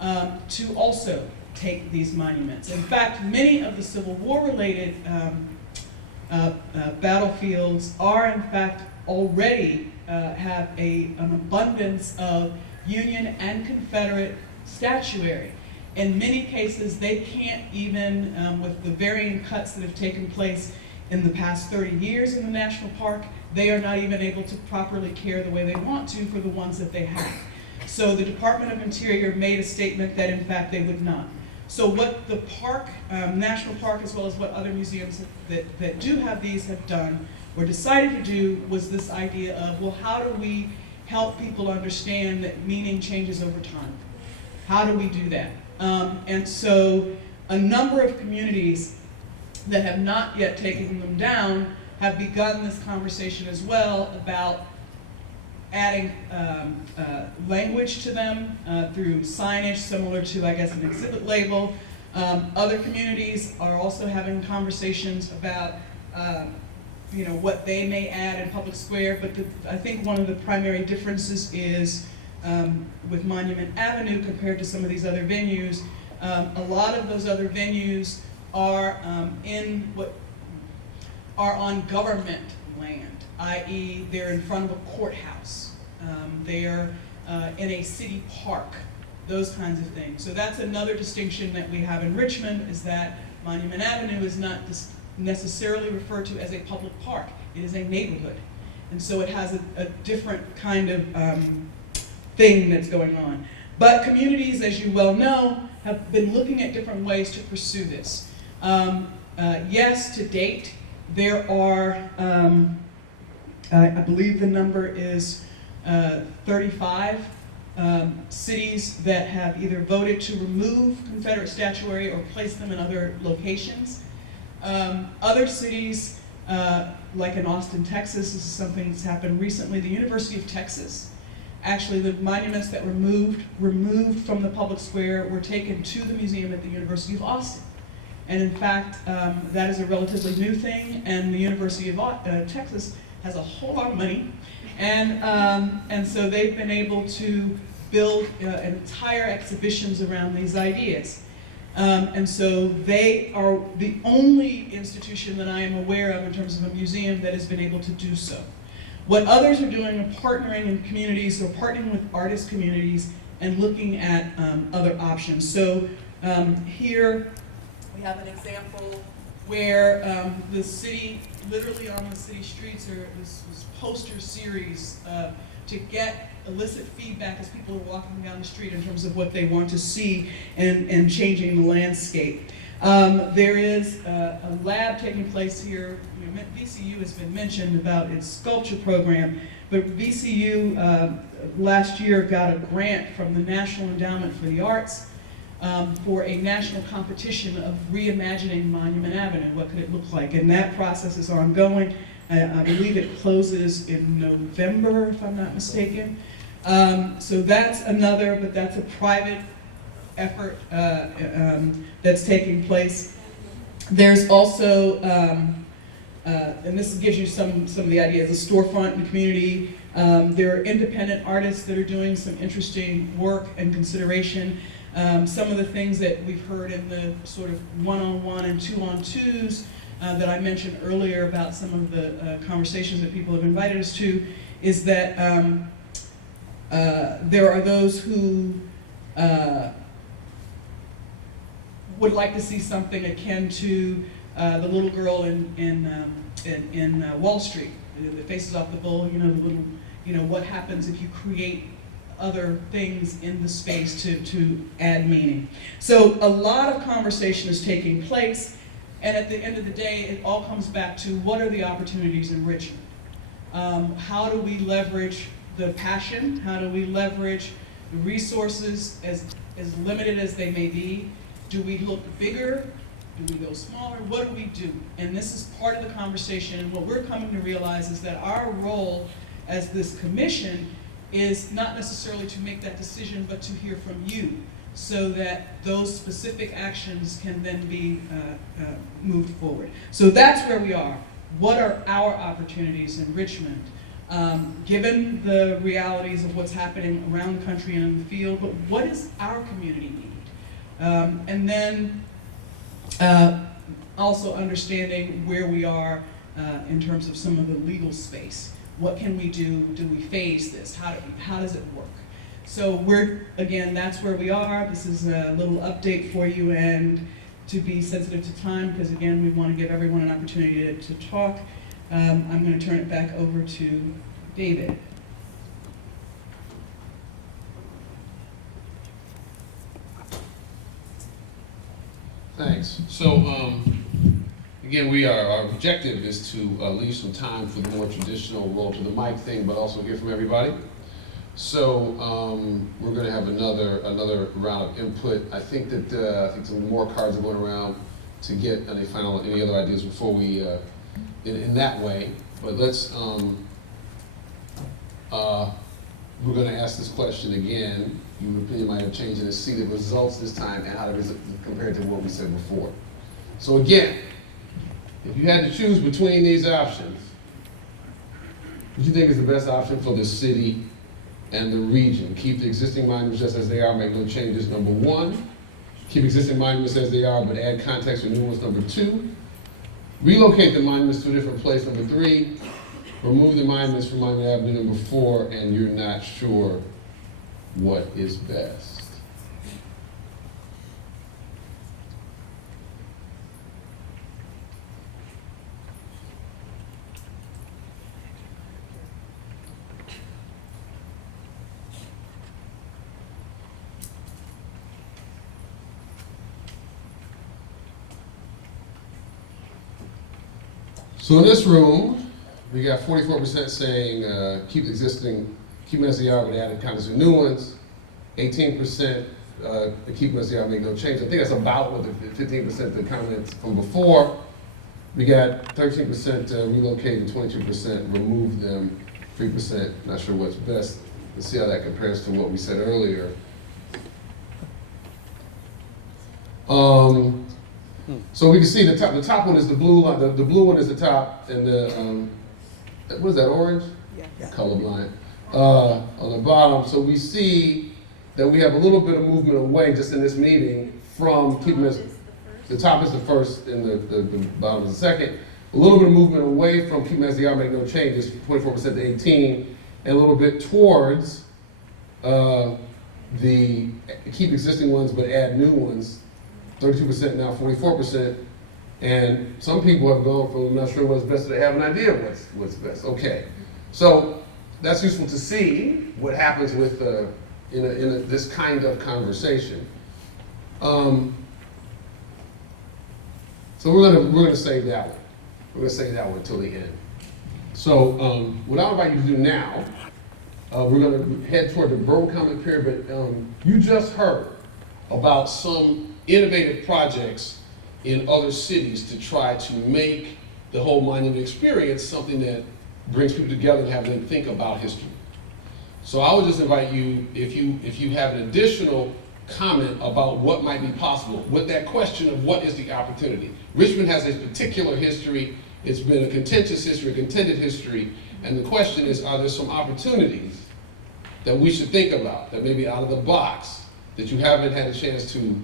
to also take these monuments. In fact, many of the Civil War-related battlefields are in fact already have an abundance of Union and Confederate statuary. In many cases, they can't even, with the varying cuts that have taken place in the past 30 years in the national park, they are not even able to properly care the way they want to for the ones that they have. So the Department of Interior made a statement that in fact they would not. So what the park, National Park, as well as what other museums that do have these have done or decided to do, was this idea of, well, how do we help people understand that meaning changes over time? How do we do that? And so a number of communities that have not yet taken them down have begun this conversation as well about adding language to them through signage similar to, I guess, an exhibit label. Other communities are also having conversations about what they may add in public square, but I think one of the primary differences is with Monument Avenue compared to some of these other venues. A lot of those other venues are are on government land, i.e. they're in front of a courthouse, they're in a city park, those kinds of things. So that's another distinction that we have in Richmond, is that Monument Avenue is not necessarily referred to as a public park. It is a neighborhood. And so it has a different kind of thing that's going on. But communities, as you well know, have been looking at different ways to pursue this. Yes, to date, there are, I believe the number is 35 cities that have either voted to remove Confederate statuary or place them in other locations. Other cities, like in Austin, Texas, this is something that's happened recently. The University of Texas, actually the monuments that were removed from the public square were taken to the museum at the University of Austin. And in fact, that is a relatively new thing, and the University of Texas has a whole lot of money. And so they've been able to build entire exhibitions around these ideas. And so they are the only institution that I am aware of in terms of a museum that has been able to do so. What others are doing are partnering in communities, or partnering with artist communities and looking at other options. So here we have an example where the city, literally on the city streets, or this poster series to elicit feedback as people are walking down the street in terms of what they want to see and changing the landscape. There is a lab taking place here. VCU has been mentioned about its sculpture program, but VCU last year got a grant from the National Endowment for the Arts for a national competition of reimagining Monument Avenue. What could it look like? And that process is ongoing. I believe it closes in November, if I'm not mistaken. So that's another, but that's a private effort that's taking place. There's also, and this gives you some of the ideas, a storefront in the community. There are independent artists that are doing some interesting work and consideration. Some of the things that we've heard in the sort of one-on-one and two-on-twos that I mentioned earlier about some of the conversations that people have invited us to is that there are those who would like to see something akin to the little girl in Wall Street that faces off the bull. What happens if you create other things in the space to add meaning. So a lot of conversation is taking place, and at the end of the day, it all comes back to what are the opportunities in Richmond? How do we leverage the passion? How do we leverage the resources as limited as they may be? Do we look bigger? Do we go smaller? What do we do? And this is part of the conversation, and what we're coming to realize is that our role as this commission is not necessarily to make that decision, but to hear from you, so that those specific actions can then be moved forward. So that's where we are. What are our opportunities in Richmond, given the realities of what's happening around the country and in the field, but what does our community need? And then also understanding where we are in terms of some of the legal space. What can we do? Do we phase this? How does it work? So again, that's where we are. This is a little update for you, and to be sensitive to time, because again, we want to give everyone an opportunity to talk. I'm going to turn it back over to David. Thanks. So, again, our objective is to leave some time for the more traditional roll to the mic thing, but also hear from everybody. So we're going to have another round of input. I think some more cards are going around to get any other ideas before we in that way. But let's we're gonna ask this question again. Your opinion might have changed and see the results this time and how it compared to what we said before. So again, if you had to choose between these options, what do you think is the best option for the city and the region? Keep the existing monuments just as they are, make no changes, number one. Keep existing monuments as they are, but add context for new ones, number two. Relocate the monuments to a different place, number three. Remove the monuments from Monument Avenue, number four, and you're not sure what is best. So in this room, we got 44% saying keep the existing, keep them as they are, but add comments to new ones. 18% keep them as they are, make no change. I think that's about what the 15% the comments from before. We got 13% relocate and 22% remove them. 3% not sure what's best. Let's see how that compares to what we said earlier. So we can see the top one is the blue line, the blue one is the top, and the, what is that, orange? Yeah. Colorblind. On the bottom, so we see that we have a little bit of movement away just in this meeting from keeping this, the top is the first and the bottom is the second. A little bit of movement away from keeping as they are, make no changes, 24% to 18, and a little bit towards the keep existing ones but add new ones. 32% now, 44%, and some people have gone from not sure what's best to they have an idea what's best. Okay, so that's useful to see what happens with in this kind of conversation. So we're gonna save that one. We're gonna save that one until the end. So what I invite you to do now, we're gonna head toward the verbal comment period. But you just heard about some innovative projects in other cities to try to make the whole monument experience something that brings people together and have them think about history. So I would just invite you, if you have an additional comment about what might be possible with that question of what is the opportunity. Richmond has a particular history. It's been a contentious history, a contended history, and the question is, are there some opportunities that we should think about that may be out of the box that you haven't had a chance to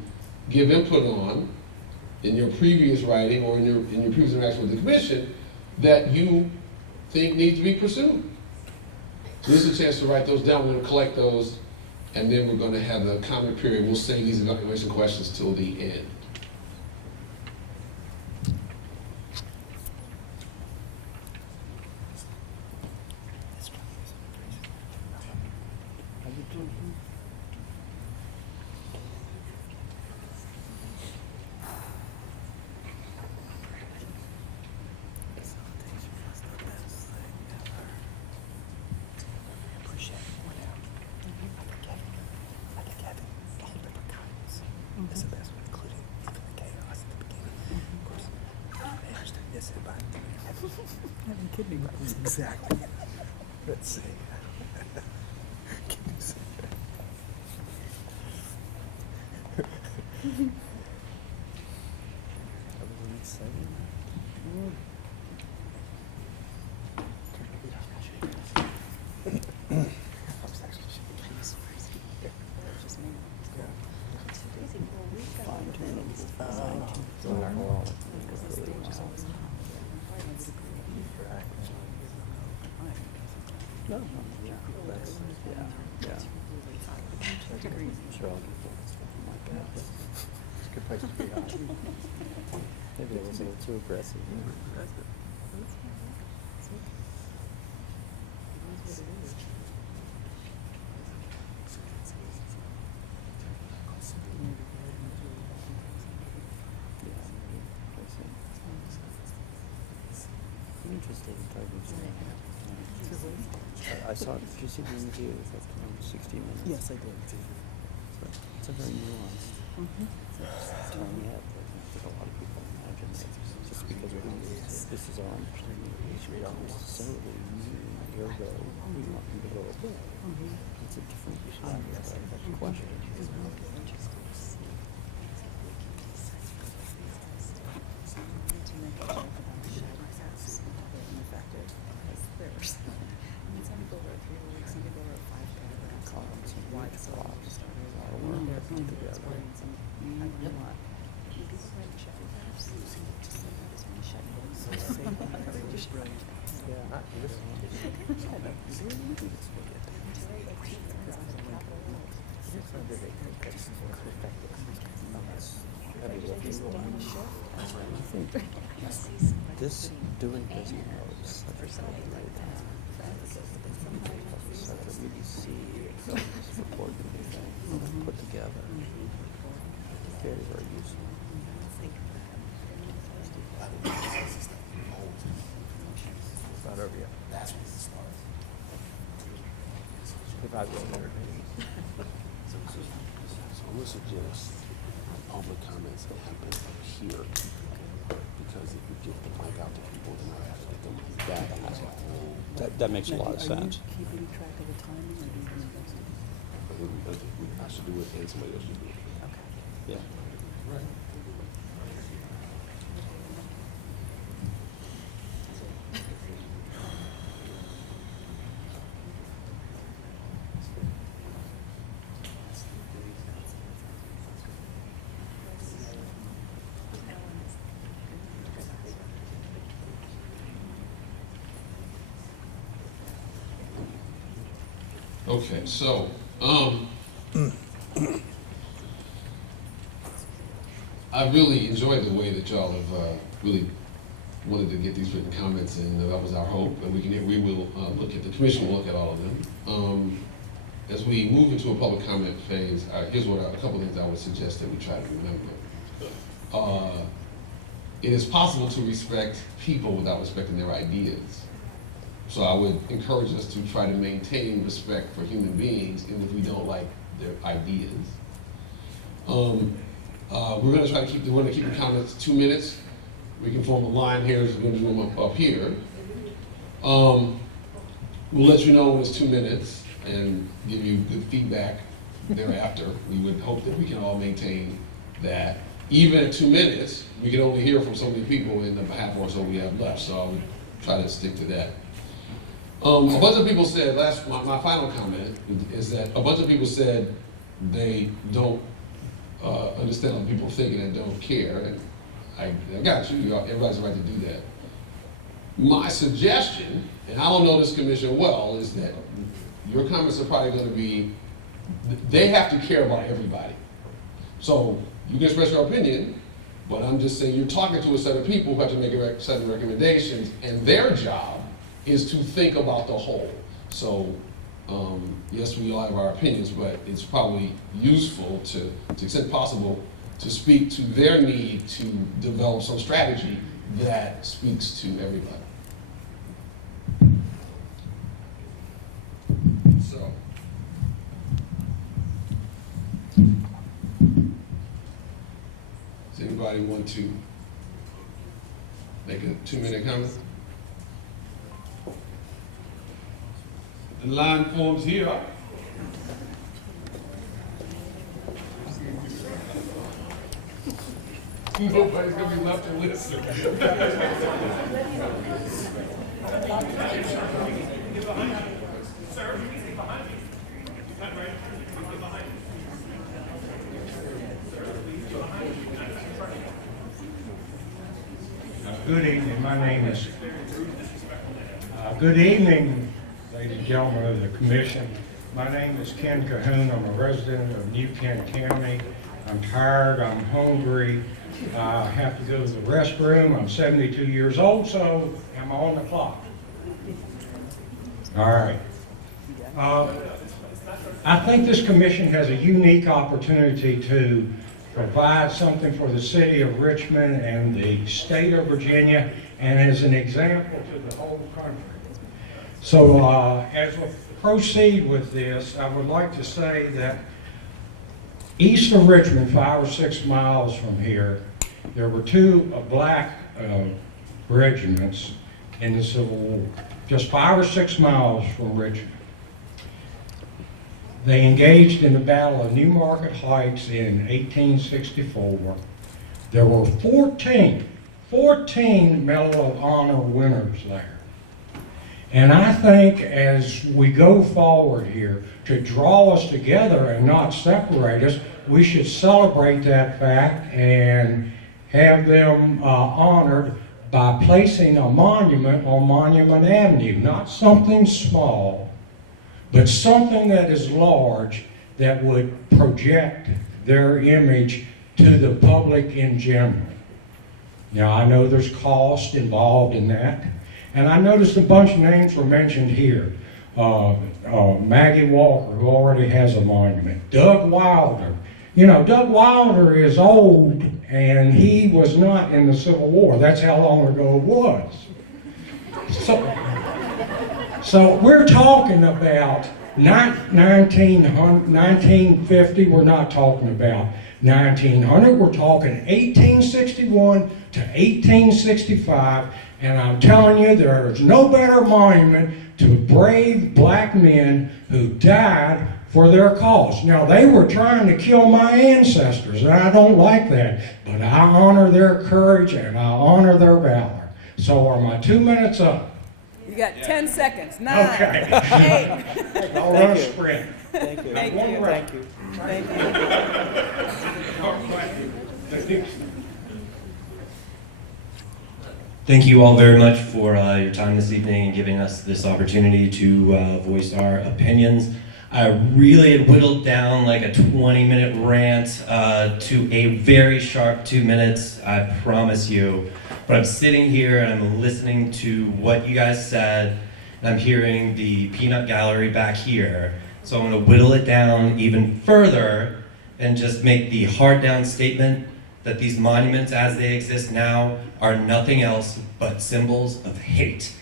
give input on in your previous writing or in your previous interaction with the commission that you think need to be pursued? So this is a chance to write those down. We're going to collect those, and then we're going to have the comment period. We'll save these evaluation questions till the end. Exactly. Let's see. Maybe it was a little too aggressive. Interesting. I saw. Did you see the interview? It was like 60 minutes. Yes, I did. So it's a very nuanced. Telling it. I think a lot of people imagine that just because we this is our understanding of history, not necessarily new. your road, we want you to go over there. It's a different question. This doing this now is such a great time. Such a BBC report put together. Very, very useful. It's not over yet. That's when it starts. If I was there. So I'm gonna suggest public comments that happen here. Because if you give the mic out to people, then I have to get them back. And that's like, That makes a lot of sense. Keeping track of the timing or I should do it and somebody else should do it. Yeah. Right. Okay, so, I really enjoyed the way that y'all have really wanted to get these written comments in. That was our hope, and we will look at, the commission will look at all of them. As we move into a public comment phase, here's what a couple of things I would suggest that we try to remember. It is possible to respect people without respecting their ideas. So I would encourage us to try to maintain respect for human beings, even if we don't like their ideas. We're going to try to keep the comments 2 minutes. We can form a line here, so we're going to do them up here. We'll let you know when it's 2 minutes and give you good feedback thereafter. We would hope that we can all maintain that. Even at 2 minutes, we can only hear from so many people in the half or so we have left, so I would try to stick to that. A bunch of people said, my final comment is that a bunch of people said they don't understand what people thinking and don't care, and I got you, everybody's right to do that. My suggestion, and I don't know this commission well, is that your comments are probably going to be, they have to care about everybody. So you can express your opinion, but I'm just saying you're talking to a set of people who have to make a set of recommendations, and their job is to think about the whole. So yes, we all have our opinions, but it's probably useful to the extent possible, to speak to their need to develop some strategy that speaks to everybody. So, does anybody want to make a 2-minute comment? The line forms here. Nobody's gonna be left to listen. Good evening. My name is. Good evening, ladies and gentlemen of the commission. My name is Ken Cahoon. I'm a resident of New Kent County. I'm tired. I'm hungry. I have to go to the restroom. I'm 72 years old, so I'm on the clock. All right. I think this commission has a unique opportunity to provide something for the city of Richmond and the state of Virginia, and as an example to the whole country. So as we proceed with this, I would like to say that east of Richmond, 5 or 6 miles from here, there were 2 black regiments in the Civil War. just 5 or 6 miles from Richmond. They engaged in the Battle of New Market Heights in 1864. There were 14 Medal of Honor winners there. And I think as we go forward here, to draw us together and not separate us, we should celebrate that fact and have them honored by placing a monument on Monument Avenue. Not something small, but something that is large that would project their image to the public in general. Now, I know there's cost involved in that, and I noticed a bunch of names were mentioned here. Maggie Walker, who already has a monument. Doug Wilder. You know, Doug Wilder is old, and he was not in the Civil War. That's how long ago it was. So we're talking about 1950, we're not talking about 1900, we're talking 1861 to 1865, and I'm telling you, there is no better monument to brave black men who died for their cause. Now, they were trying to kill my ancestors, and I don't like that, but I honor their courage and I honor their valor. So are my 2 minutes up? You got 10 seconds. 9, Okay. 8. I'll run a sprint. Thank you. Thank you. Thank you. Thank you. Thank you all very much for your time this evening and giving us this opportunity to voice our opinions. I really had whittled down like a 20-minute rant to a very sharp 2 minutes, I promise you. But I'm sitting here and I'm listening to what you guys said, and I'm hearing the peanut gallery back here. So I'm going to whittle it down even further and just make the hard down statement that these monuments as they exist now are nothing else but symbols of hate.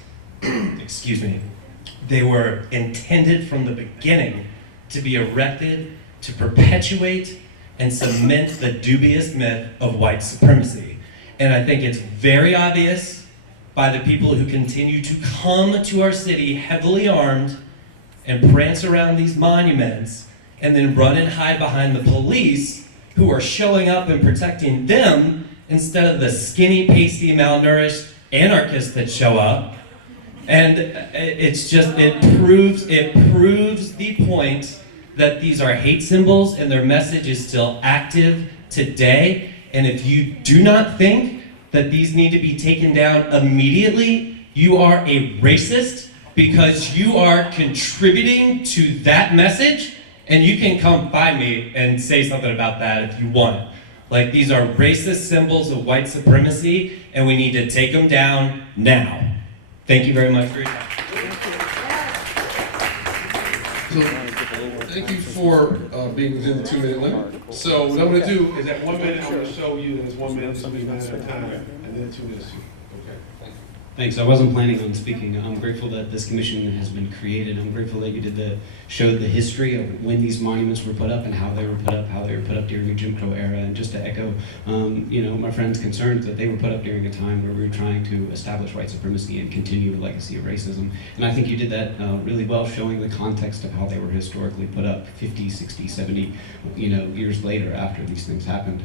Excuse me. They were intended from the beginning to be erected to perpetuate and cement the dubious myth of white supremacy. And I think it's very obvious by the people who continue to come to our city heavily armed and prance around these monuments and then run and hide behind the police who are showing up and protecting them instead of the skinny, pasty, malnourished anarchists that show up. And it's just, it proves the point that these are hate symbols and their message is still active today. And if you do not think that these need to be taken down immediately, you are a racist because you are contributing to that message, and you can come find me and say something about that if you want. Like, these are racist symbols of white supremacy, and we need to take them down now. Thank you very much for your time. So, thank you for being within the 2 minute limit. So what I'm going to do is at 1 minute, I'm going to show you that it's 1 minute, somebody's not at a time, and then 2 minutes. Okay, thank you. Thanks. I wasn't planning on speaking. I'm grateful that this commission has been created. I'm grateful that you showed the history of when these monuments were put up and how they were put up, during the Jim Crow era. And just to echo, my friend's concerns that they were put up during a time where we were trying to establish white supremacy and continue the legacy of racism. And I think you did that really well, showing the context of how they were historically put up 50, 60, 70, years later after these things happened.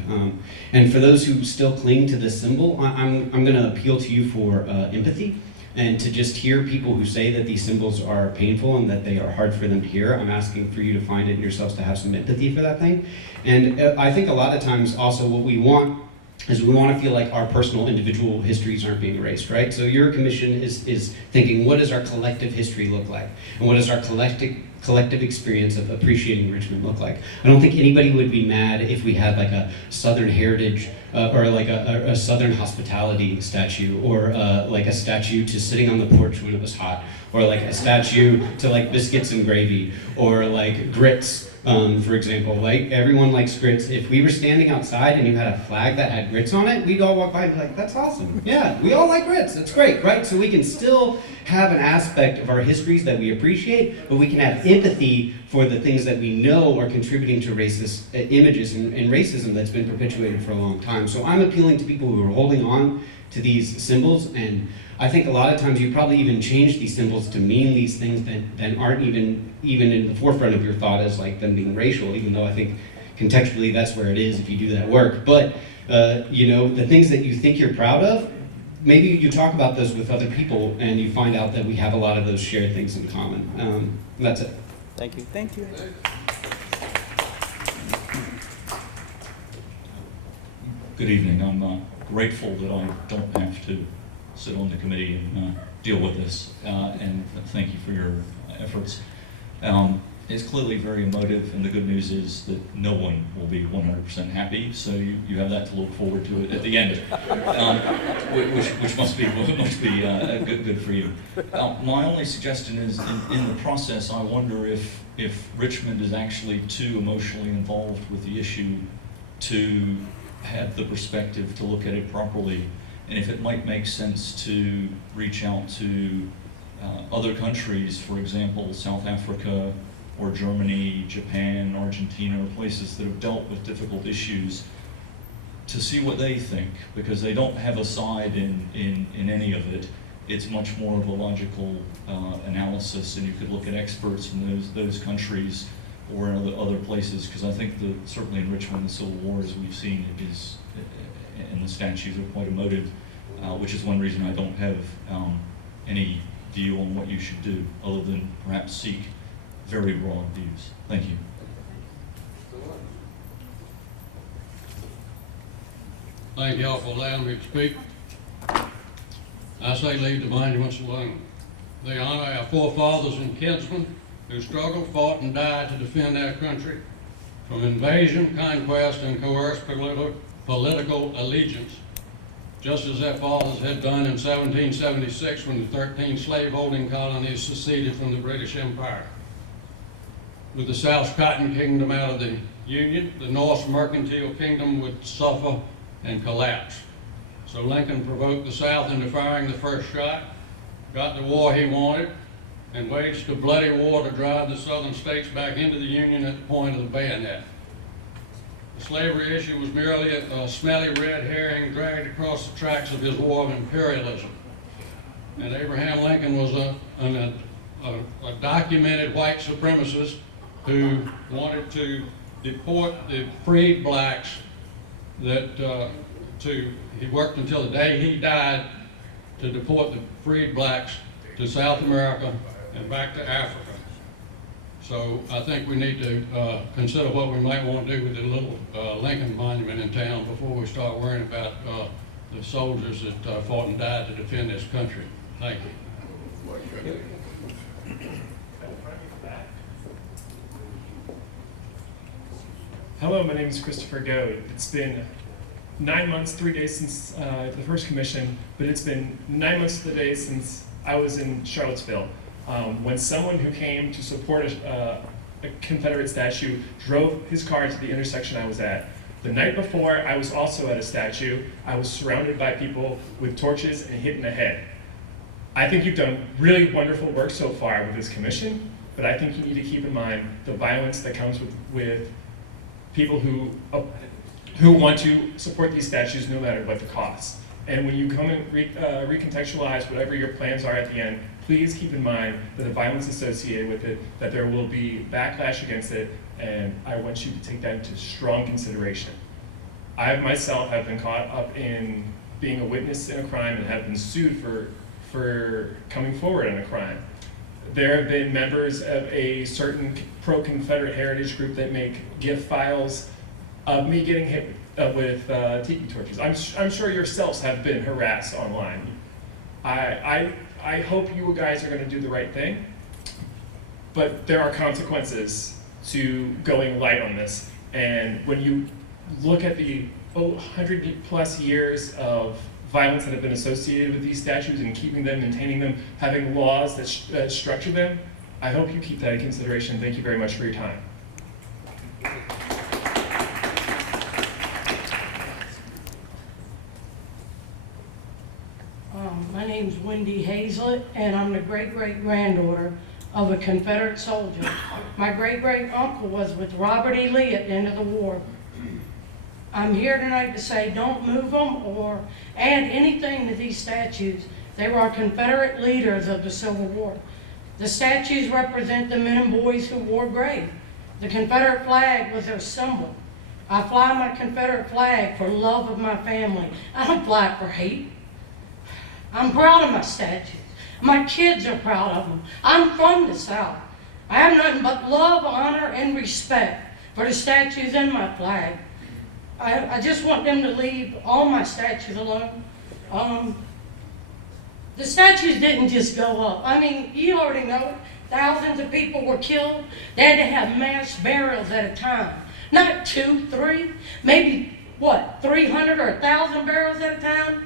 And for those who still cling to this symbol, I'm going to appeal to you for empathy, and to just hear people who say that these symbols are painful and that they are hard for them to hear. I'm asking for you to find it in yourselves to have some empathy for that thing. And I think a lot of times also what we want is we want to feel like our personal individual histories aren't being erased, right? So your commission is thinking, what does our collective history look like? And what does our collective experience of appreciating Richmond look like? I don't think anybody would be mad if we had like a Southern heritage or like a Southern hospitality statue, or like a statue to sitting on the porch when it was hot, or like a statue to like biscuits and gravy, or like grits For example, like everyone likes grits. If we were standing outside and you had a flag that had grits on it, we'd all walk by and be like, that's awesome. Yeah, we all like grits. That's great, right? So we can still have an aspect of our histories that we appreciate, but we can have empathy for the things that we know are contributing to racist images and racism that's been perpetuated for a long time. So I'm appealing to people who are holding on to these symbols, and I think a lot of times you probably even change these symbols to mean these things that aren't even in the forefront of your thought as like them being racial, even though I think contextually that's where it is if you do that work. But you know, the things that you think you're proud of, maybe you talk about those with other people and you find out that we have a lot of those shared things in common. That's it. Thank you. Thank you. Good evening. I'm grateful that I don't have to sit on the committee and deal with this, and thank you for your efforts. It's clearly very emotive, and the good news is that no one will be 100% happy, so you have that to look forward to at the end, which must be good for you. My only suggestion is, in the process, I wonder if Richmond is actually too emotionally involved with the issue to have the perspective to look at it properly, and if it might make sense to reach out to other countries, for example, South Africa or Germany, Japan, Argentina, or places that have dealt with difficult issues, to see what they think, because they don't have a side in any of it. It's much more of a logical analysis, and you could look at experts in those countries or in other places, because I think certainly in Richmond, the Civil War, as we've seen, it is, and the statues are quite emotive, which is one reason I don't have any view on what you should do, other than perhaps seek very broad views. Thank you. Thank y'all for allowing me to speak. I say leave the monuments alone. They honor our forefathers and kinsmen who struggled, fought, and died to defend their country from invasion, conquest, and coerced political allegiance, just as their fathers had done in 1776 when the 13 slaveholding colonies seceded from the British Empire. With the South's cotton kingdom out of the Union, the North's mercantile kingdom would suffer and collapse. So Lincoln provoked the South into firing the first shot, got the war he wanted, and waged a bloody war to drive the Southern states back into the Union at the point of the bayonet. The slavery issue was merely a smelly red herring dragged across the tracks of his war of imperialism. And Abraham Lincoln was a documented white supremacist who wanted to deport the freed blacks he worked until the day he died to deport the freed blacks to South America and back to Africa. So I think we need to consider what we might want to do with the little Lincoln Monument in town before we start worrying about the soldiers that fought and died to defend this country. Thank you. Hello, my name is Christopher Goad. It's been 9 months, 3 days since the first commission, but it's been 9 months to the day since I was in Charlottesville, when someone who came to support a Confederate statue drove his car to the intersection I was at. The night before, I was also at a statue. I was surrounded by people with torches and hit in the head. I think you've done really wonderful work so far with this commission, but I think you need to keep in mind the violence that comes with people who want to support these statues no matter what the cost. And when you come and recontextualize whatever your plans are at the end, please keep in mind that the violence associated with it, that there will be backlash against it, and I want you to take that into strong consideration. I myself have been caught up in being a witness in a crime and have been sued for coming forward on a crime. There have been members of a certain pro-Confederate heritage group that make GIF files of me getting hit with tiki torches. I'm sure yourselves have been harassed online. I hope you guys are going to do the right thing, but there are consequences to going light on this. And when you look at the 100+ years of violence that have been associated with these statues and keeping them, maintaining them, having laws that structure them, I hope you keep that in consideration. Thank you very much for your time. name's Wendy Hazlett, and I'm the great-great-granddaughter of a Confederate soldier. My great-great-uncle was with Robert E. Lee at the end of the war. I'm here tonight to say don't move them or add anything to these statues. They were our Confederate leaders of the Civil War. The statues represent the men and boys who wore gray. The Confederate flag was their symbol. I fly my Confederate flag for love of my family. I don't fly it for hate. I'm proud of my statues. My kids are proud of them. I'm from the South. I have nothing but love, honor, and respect for the statues in my flag. I just want them to leave all my statues alone. The statues didn't just go up. I mean, you already know, thousands of people were killed. They had to have mass burials at a time. Not 2, 3, maybe, 300 or 1,000 barrels at a time?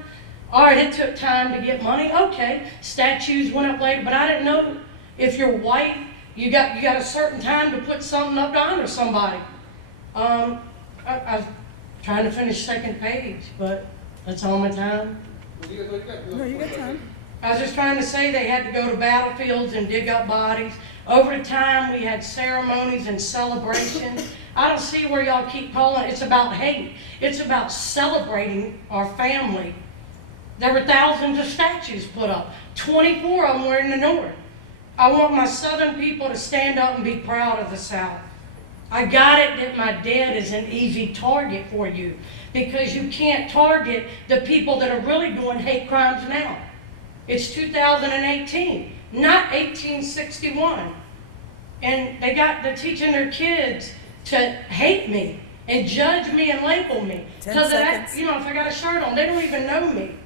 All right, it took time to get money. Okay, statues went up later, but I didn't know if you're white, you got a certain time to put something up to honor somebody. I was trying to finish second page, but that's all my time. No, you got time. I was just trying to say they had to go to battlefields and dig up bodies. Over the time, we had ceremonies and celebrations. I don't see where y'all keep calling it. It's about hate. It's about celebrating our family. There were thousands of statues put up. 24 of them were in the North. I want my Southern people to stand up and be proud of the South. I got it that my dad is an easy target for you because you can't target the people that are really doing hate crimes now. It's 2018, not 1861. And they're teaching their kids to hate me and judge me and label me. 10 Because seconds. if I got a shirt on, they don't even know me.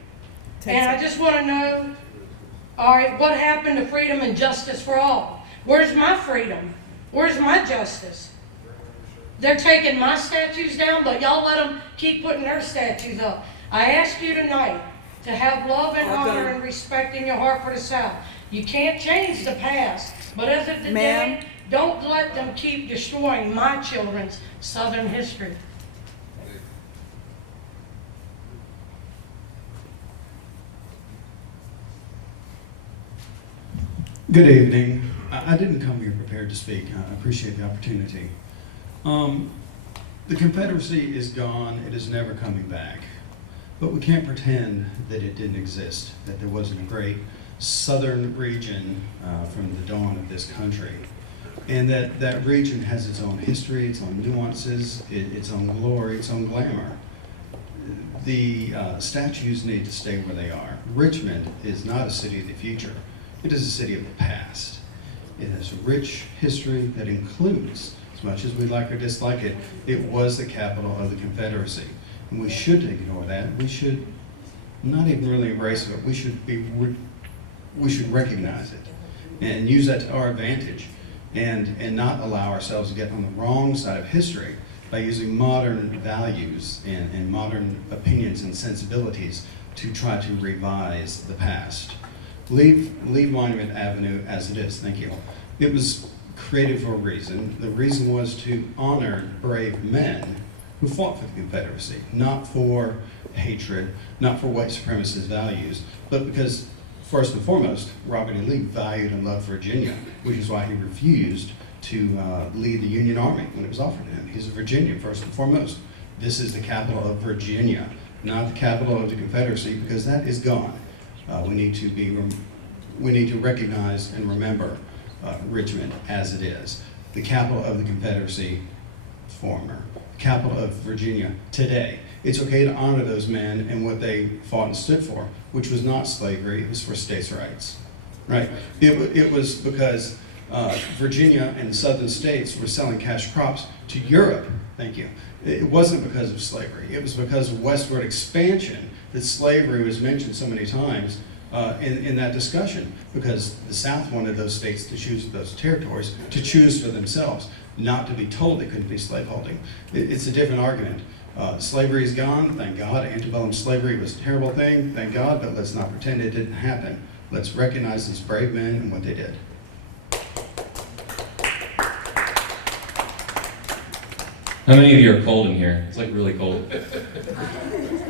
10 And I just want to know, all right, what happened to freedom and justice for all? Where's my freedom? Where's my justice? They're taking my statues down, but y'all let them keep putting their statues up. I ask you tonight to have love and honor and respect in your heart for the South. You can't change the past, but as of today, don't let them keep destroying my children's Southern history. Good evening. I didn't come here prepared to speak. I appreciate the opportunity. The Confederacy is gone. It is never coming back. But we can't pretend that it didn't exist, that there wasn't a great southern region from the dawn of this country. And that region has its own history, its own nuances, its own glory, its own glamour. The statues need to stay where they are. Richmond is not a city of the future. It is a city of the past. It has a rich history that includes, as much as we like or dislike it, it was the capital of the Confederacy. And we shouldn't ignore that. We should not even really embrace it. We should recognize it and use that to our advantage and not allow ourselves to get on the wrong side of history by using modern values and modern opinions and sensibilities to try to revise the past. Leave Monument Avenue as it is. Thank you. It was created for a reason. The reason was to honor brave men who fought for the Confederacy, not for hatred, not for white supremacist values, but because, first and foremost, Robert E. Lee valued and loved Virginia, which is why he refused to lead the Union Army when it was offered to him. He's a Virginian, first and foremost. This is the capital of Virginia, not the capital of the Confederacy, because that is gone. We need to recognize and remember Richmond as it is, the capital of the Confederacy, former, capital of Virginia today. It's okay to honor those men and what they fought and stood for, which was not slavery, it was for states' rights, right? It was because Virginia and the southern states were selling cash crops to Europe, thank you. It wasn't because of slavery, it was because of westward expansion that slavery was mentioned so many times in that discussion, because the South wanted those states to choose, those territories, to choose for themselves, not to be told they couldn't be slaveholding. It's a different argument. Slavery is gone, thank God. Antebellum slavery was a terrible thing, thank God, but let's not pretend it didn't happen. Let's recognize these brave men and what they did. How many of you are cold in here? It's like really cold.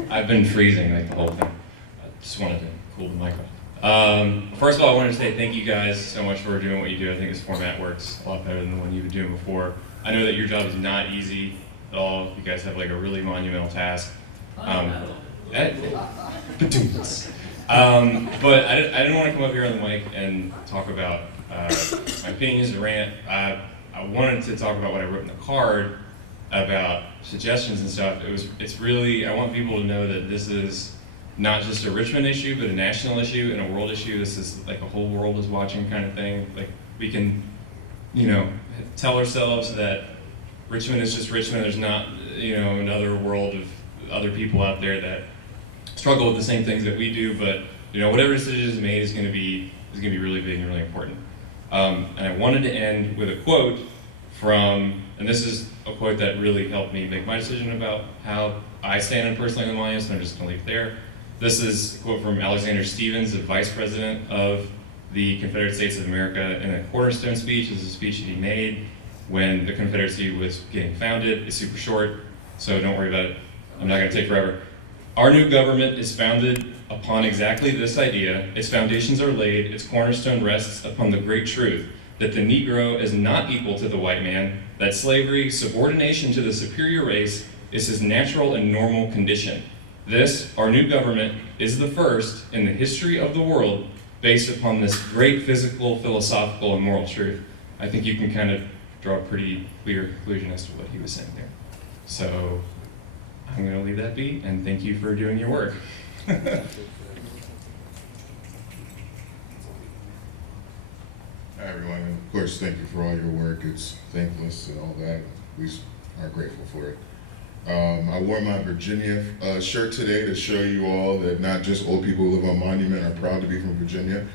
I've been freezing like the whole thing. I just wanted to cool the mic off. First of all, I wanted to say thank you guys so much for doing what you do. I think this format works a lot better than the one you've been doing before. I know that your job is not easy at all. You guys have like a really monumental task. But I didn't want to come up here on the mic and talk about my opinions and rant. I wanted to talk about what I wrote in the card about suggestions and stuff. It's really, I want people to know that this is not just a Richmond issue, but a national issue and a world issue. This is like a whole world is watching kind of thing. Like we can, you know, tell ourselves that Richmond is just Richmond. There's not, you know, another world of other people out there that struggle with the same things that we do. But you know, whatever decision is made is going to be really big and really important. And I wanted to end with a quote from, and this is a quote that really helped me make my decision about how I stand personally on the monuments, and I'm just going to leave it there. This is a quote from Alexander Stephens, the Vice President of the Confederate States of America, in a Cornerstone speech. This is a speech that he made when the Confederacy was getting founded. It's super short, so don't worry about it. I'm not going to take forever. Our new government is founded upon exactly this idea. Its foundations are laid, its cornerstone rests upon the great truth that the Negro is not equal to the white man, that slavery, subordination to the superior race, is his natural and normal condition. This, our new government, is the first in the history of the world based upon this great physical, philosophical, and moral truth. I think you can kind of draw a pretty clear conclusion as to what he was saying there. So I'm going to leave that be, and thank you for doing your work. Hi everyone, and of course thank you for all your work. It's thankless and all that. We are grateful for it. I wore my Virginia shirt today to show you all that not just old people who live on Monument are proud to be from Virginia.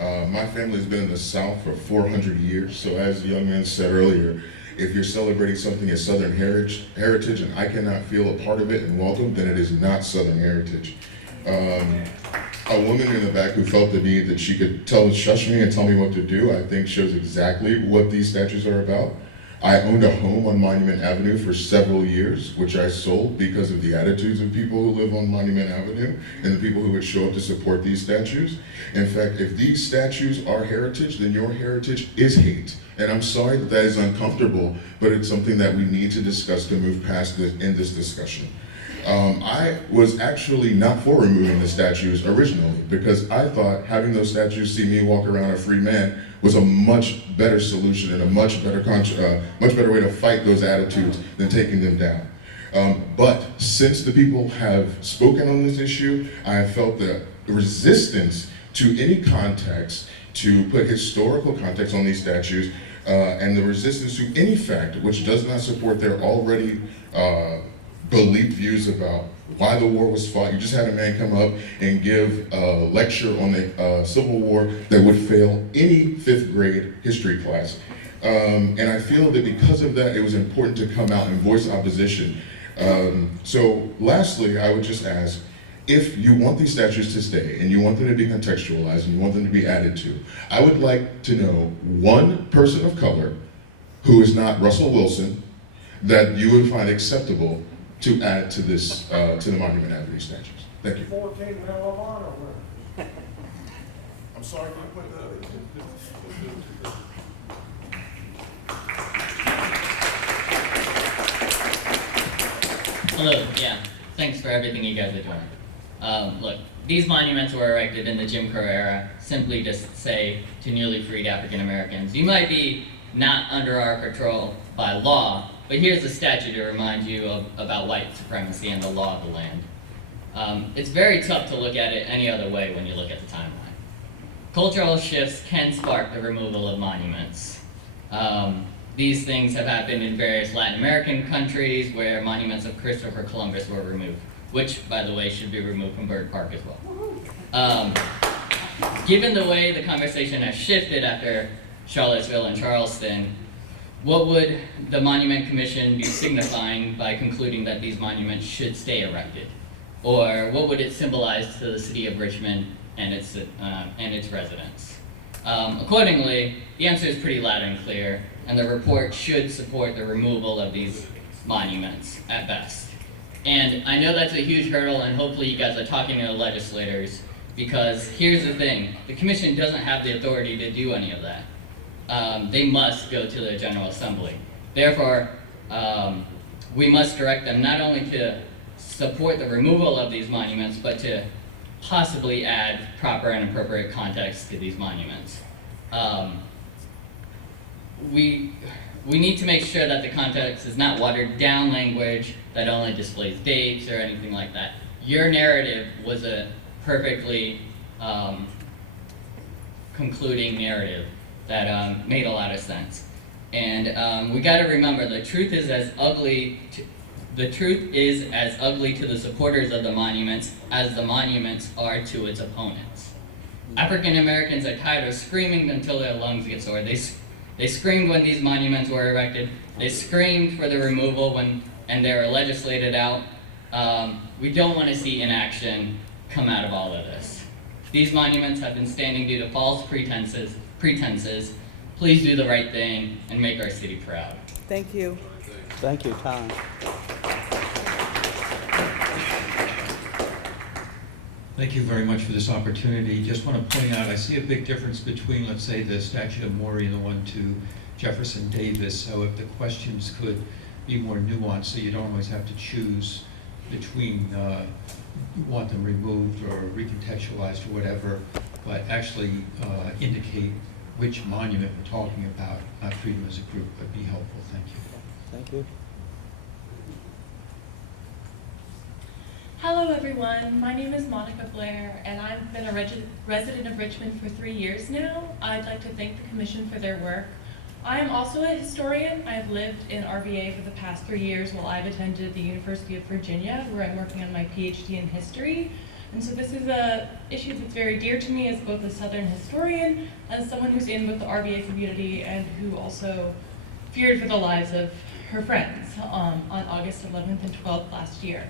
My family's been in the South for 400 years, so as the young man said earlier, if you're celebrating something as Southern heritage and I cannot feel a part of it and welcome, then it is not Southern heritage. A woman in the back who felt the need that she could shush me and tell me what to do, I think shows exactly what these statues are about. I owned a home on Monument Avenue for several years, which I sold because of the attitudes of people who live on Monument Avenue and the people who would show up to support these statues. In fact, if these statues are heritage, then your heritage is hate. And I'm sorry that that is uncomfortable, but it's something that we need to discuss to move past this in this discussion. I was actually not for removing the statues originally because I thought having those statues see me walk around a free man was a much better solution and a much better way to fight those attitudes than taking them down. But since the people have spoken on this issue, I have felt the resistance to any context to put historical context on these statues and the resistance to any fact which does not support their already believed views about why the war was fought. You just had a man come up and give a lecture on the Civil War that would fail any 5th grade history class. And I feel that because of that, it was important to come out and voice opposition. So lastly, I would just ask, if you want these statues to stay and you want them to be contextualized and you want them to be added to, I would like to know one person of color who is not Russell Wilson that you would find acceptable to add to this, to the Monument Avenue statues. Thank you. 14 Medal of Honor winners. I'm sorry, can I put that? Hello, yeah. Thanks for everything you guys are doing. Look, these monuments were erected in the Jim Crow era, simply to say to newly freed African Americans, you might be not under our control by law, but here's a statue to remind you about white supremacy and the law of the land. It's very tough to look at it any other way when you look at the timeline. Cultural shifts can spark the removal of monuments. These things have happened in various Latin American countries where monuments of Christopher Columbus were removed, which, by the way, should be removed from Bird Park as well. Given the way the conversation has shifted after Charlottesville and Charleston, what would the Monument Commission be signifying by concluding that these monuments should stay erected? Or what would it symbolize to the city of Richmond and its residents? Accordingly, the answer is pretty loud and clear, and the report should support the removal of these monuments at best. And I know that's a huge hurdle, and hopefully you guys are talking to the legislators Because here's the thing, the commission doesn't have the authority to do any of that. They must go to the General Assembly. Therefore, we must direct them not only to support the removal of these monuments, but to possibly add proper and appropriate context to these monuments. We need to make sure that the context is not watered down language that only displays dates or anything like that. Your narrative was a perfectly concluding narrative that made a lot of sense. And we got to remember, the truth is as ugly to the supporters of the monuments as the monuments are to its opponents. African Americans are tired of screaming until their lungs get sore. They screamed when these monuments were erected. They screamed for the removal and they were legislated out. We don't want to see inaction come out of all of this. These monuments have been standing due to false pretenses. Please do the right thing and make our city proud. Thank you. Thank you, Tom. Thank you very much for this opportunity. Just want to point out, I see a big difference between, let's say, the statue of Maury and the one to Jefferson Davis. So if the questions could be more nuanced, so you don't always have to choose between you want them removed or recontextualized or whatever, but actually indicate which monument we're talking about, not treat them as a group, would be helpful. Thank you. Thank you. Hello everyone, my name is Monica Blair and I've been a resident of Richmond for 3 years now. I'd like to thank the Commission for their work. I am also a historian. I have lived in RVA for the past 3 years while I've attended the University of Virginia, where I'm working on my PhD in history. And so this is an issue that's very dear to me as both a Southern historian, as someone who's in both the RVA community and who also feared for the lives of her friends on August 11th and 12th last year.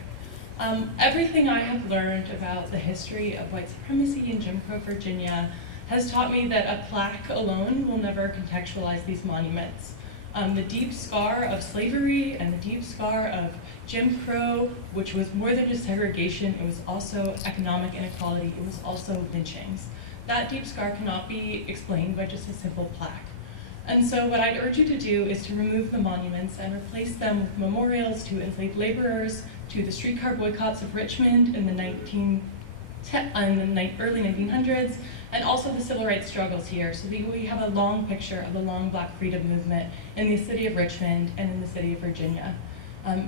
Everything I have learned about the history of white supremacy in Jim Crow Virginia has taught me that a plaque alone will never contextualize these monuments. The deep scar of slavery and the deep scar of Jim Crow, which was more than just segregation, it was also economic inequality, it was also lynchings. That deep scar cannot be explained by just a simple plaque. And so what I'd urge you to do is to remove the monuments and replace them with memorials to enslaved laborers, to the streetcar boycotts of Richmond in the early 1900s, and also the civil rights struggles here, so that we have a long picture of the long Black freedom movement in the city of Richmond and in the city of Virginia.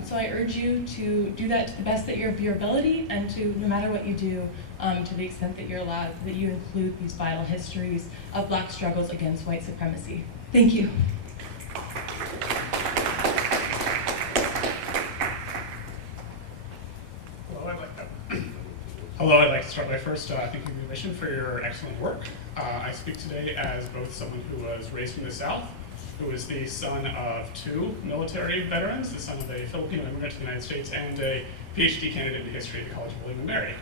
So I urge you to do that to the best of your ability, and to, no matter what you do, to the extent that you're allowed, that you include these vital histories of Black struggles against white supremacy. Thank you. Hello, I'd like to start by first thanking the Commission for your excellent work. I speak today as both someone who was raised in the South, who is the son of 2 military veterans, the son of a Filipino immigrant to the United States, and a PhD candidate in history at the College of William and Mary.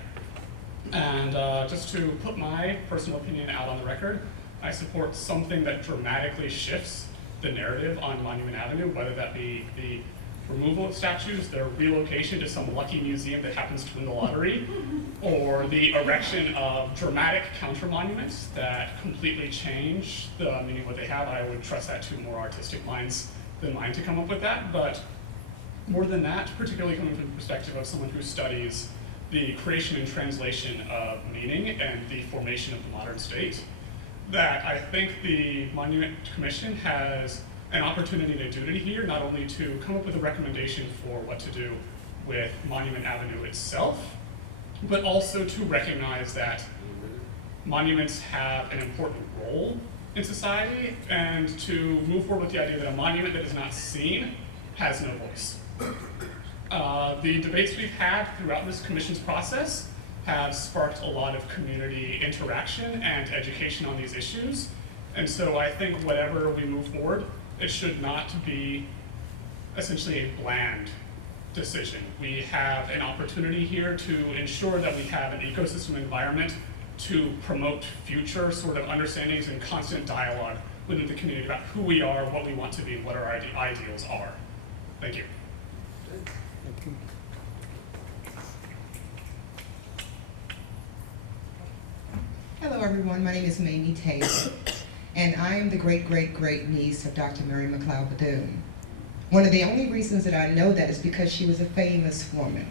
And just to put my personal opinion out on the record, I support something that dramatically shifts the narrative on Monument Avenue, whether that be the removal of statues, their relocation to some lucky museum that happens to win the lottery, or the erection of dramatic counter-monuments that completely change the meaning of what they have. I would trust that to more artistic minds than mine to come up with that. But more than that, particularly coming from the perspective of someone who studies the creation and translation of meaning and the formation of the modern state, that I think the Monument Commission has an opportunity and a duty here, not only to come up with a recommendation for what to do with Monument Avenue itself, but also to recognize that monuments have an important role in society, and to move forward with the idea that a monument that is not seen has no voice. The debates we've had throughout this commission's process have sparked a lot of community interaction and education on these issues. And so I think whatever we move forward, it should not be essentially a bland decision. We have an opportunity here to ensure that we have an ecosystem environment to promote future sort of understandings and constant dialogue within the community about who we are, what we want to be, and what our ideals are. Thank you. everyone. My name is Mamie Taylor, and I am the great niece of Dr. Mary McLeod Bethune. One of the only reasons that I know that is because she was a famous woman.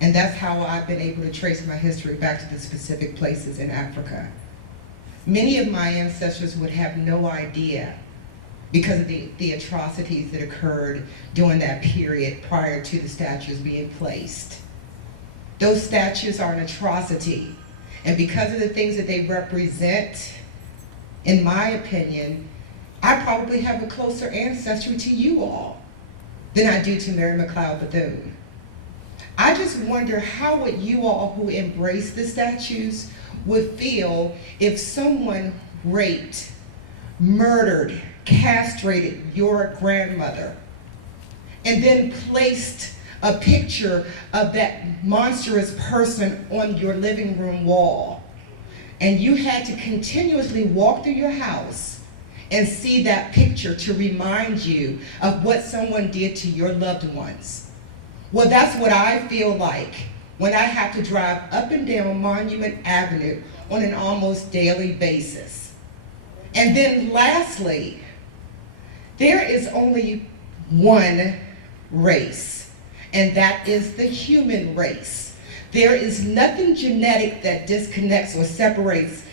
And that's how I've been able to trace my history back to the specific places in Africa. Many of my ancestors would have no idea because of the atrocities that occurred during that period prior to the statues being placed. Those statues are an atrocity. And because of the things that they represent, in my opinion, I probably have a closer ancestry to you all than I do to Mary McLeod Bethune. I just wonder how would you all who embrace the statues would feel if someone raped, murdered, castrated your grandmother, and then placed a picture of that monstrous person on your living room wall. And you had to continuously walk through your house and see that picture to remind you of what someone did to your loved ones. Well, that's what I feel like when I have to drive up and down Monument Avenue on an almost daily basis. And then lastly, there is only one race, and that is the human race. There is nothing genetic that disconnects or separates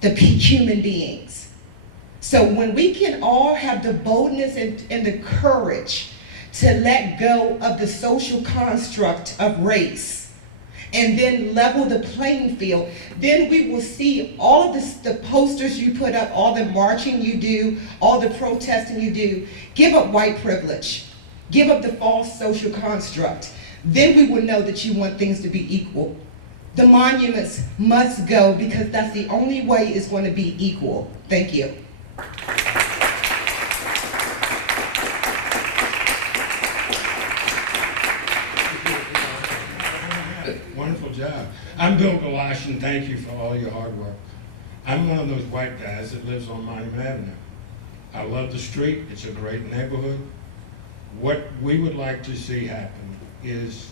the human beings. So when we can all have the boldness and the courage to let go of the social construct of race and then level the playing field, then we will see all of the posters you put up, all the marching you do, all the protesting you do. Give up white privilege. Give up the false social construct. Then we will know that you want things to be equal. The monuments must go because that's the only way it's going to be equal. Thank you. Wonderful job. I'm Bill Galash, and thank you for all your hard work. I'm one of those white guys that lives on Monument Avenue. I love the street. It's a great neighborhood. What we would like to see happen is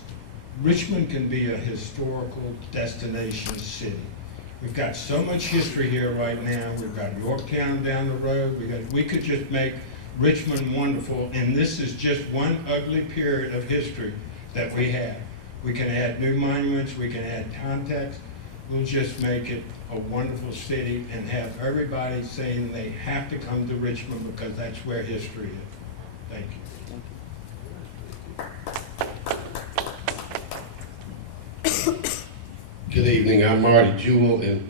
Richmond can be a historical destination city. We've got so much history here right now. We've got Yorktown down the road. We could just make Richmond wonderful, and this is just one ugly period of history that we have. We can add new monuments, we can add context. We'll just make it a wonderful city and have everybody saying they have to come to Richmond because that's where history is. Thank you. Good evening, I'm Marty Jewell, and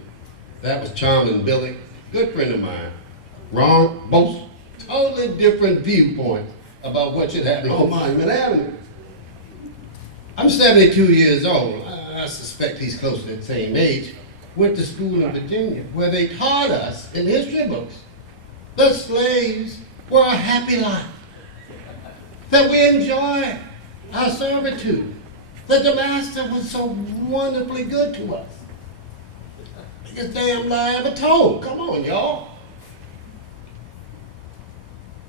that was Charming Billy, good friend of mine. Wrong, both totally different viewpoints about what should happen on Monument Avenue. I'm 72 years old. I suspect he's close to the same age. Went to school in Virginia, where they taught us in history books the slaves were a happy life, that we enjoyed our servitude, that the master was so wonderfully good to us. Biggest damn lie ever told. Come on, y'all.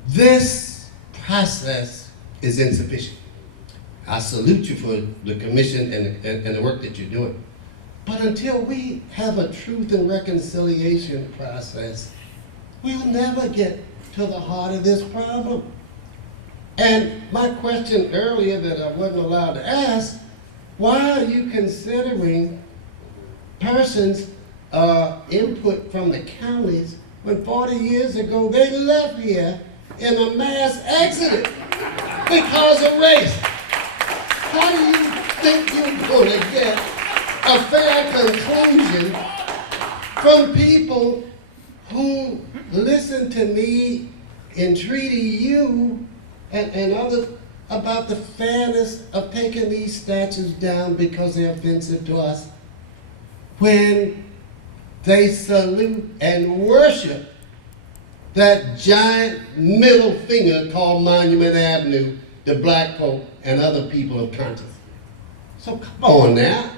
This process is insufficient. I salute you for the commission and the work that you're doing. But until we have a truth and reconciliation process, we'll never get to the heart of this problem. And my question earlier that I wasn't allowed to ask, why are you considering persons' input from the counties when 40 years ago they left here in a mass exodus because of race? How do you think you're going to get a fair conclusion from people who listen to me entreaty you and others about the fairness of taking these statues down because they're offensive to us, when they salute and worship that giant middle finger called Monument Avenue to black folk and other people of conscience? So come on now.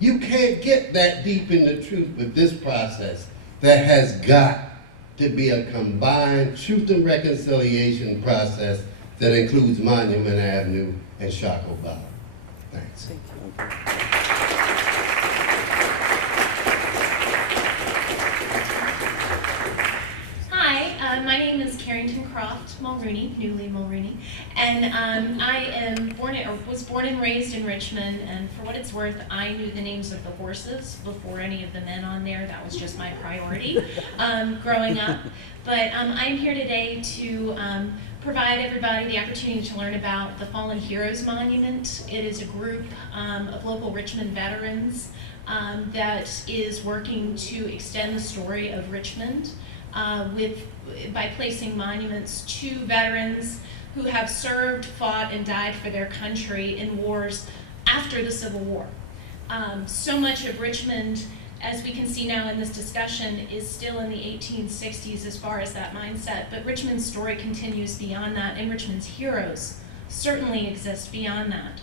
You can't get that deep in the truth with this process. There has got to be a combined truth and reconciliation process that includes Monument Avenue and Shacklebound. Thanks. Mulrooney, Newly Mulrooney, and I was born and raised in Richmond, and for what it's worth, I knew the names of the horses before any of the men on there. That was just my priority growing up. But I'm here today to provide everybody the opportunity to learn about the Fallen Heroes Monument. It is a group of local Richmond veterans that is working to extend the story of Richmond by placing monuments to veterans who have served, fought, and died for their country in wars after the Civil War. So much of Richmond, as we can see now in this discussion, is still in the 1860s as far as that mindset, but Richmond's story continues beyond that, and Richmond's heroes certainly exist beyond that.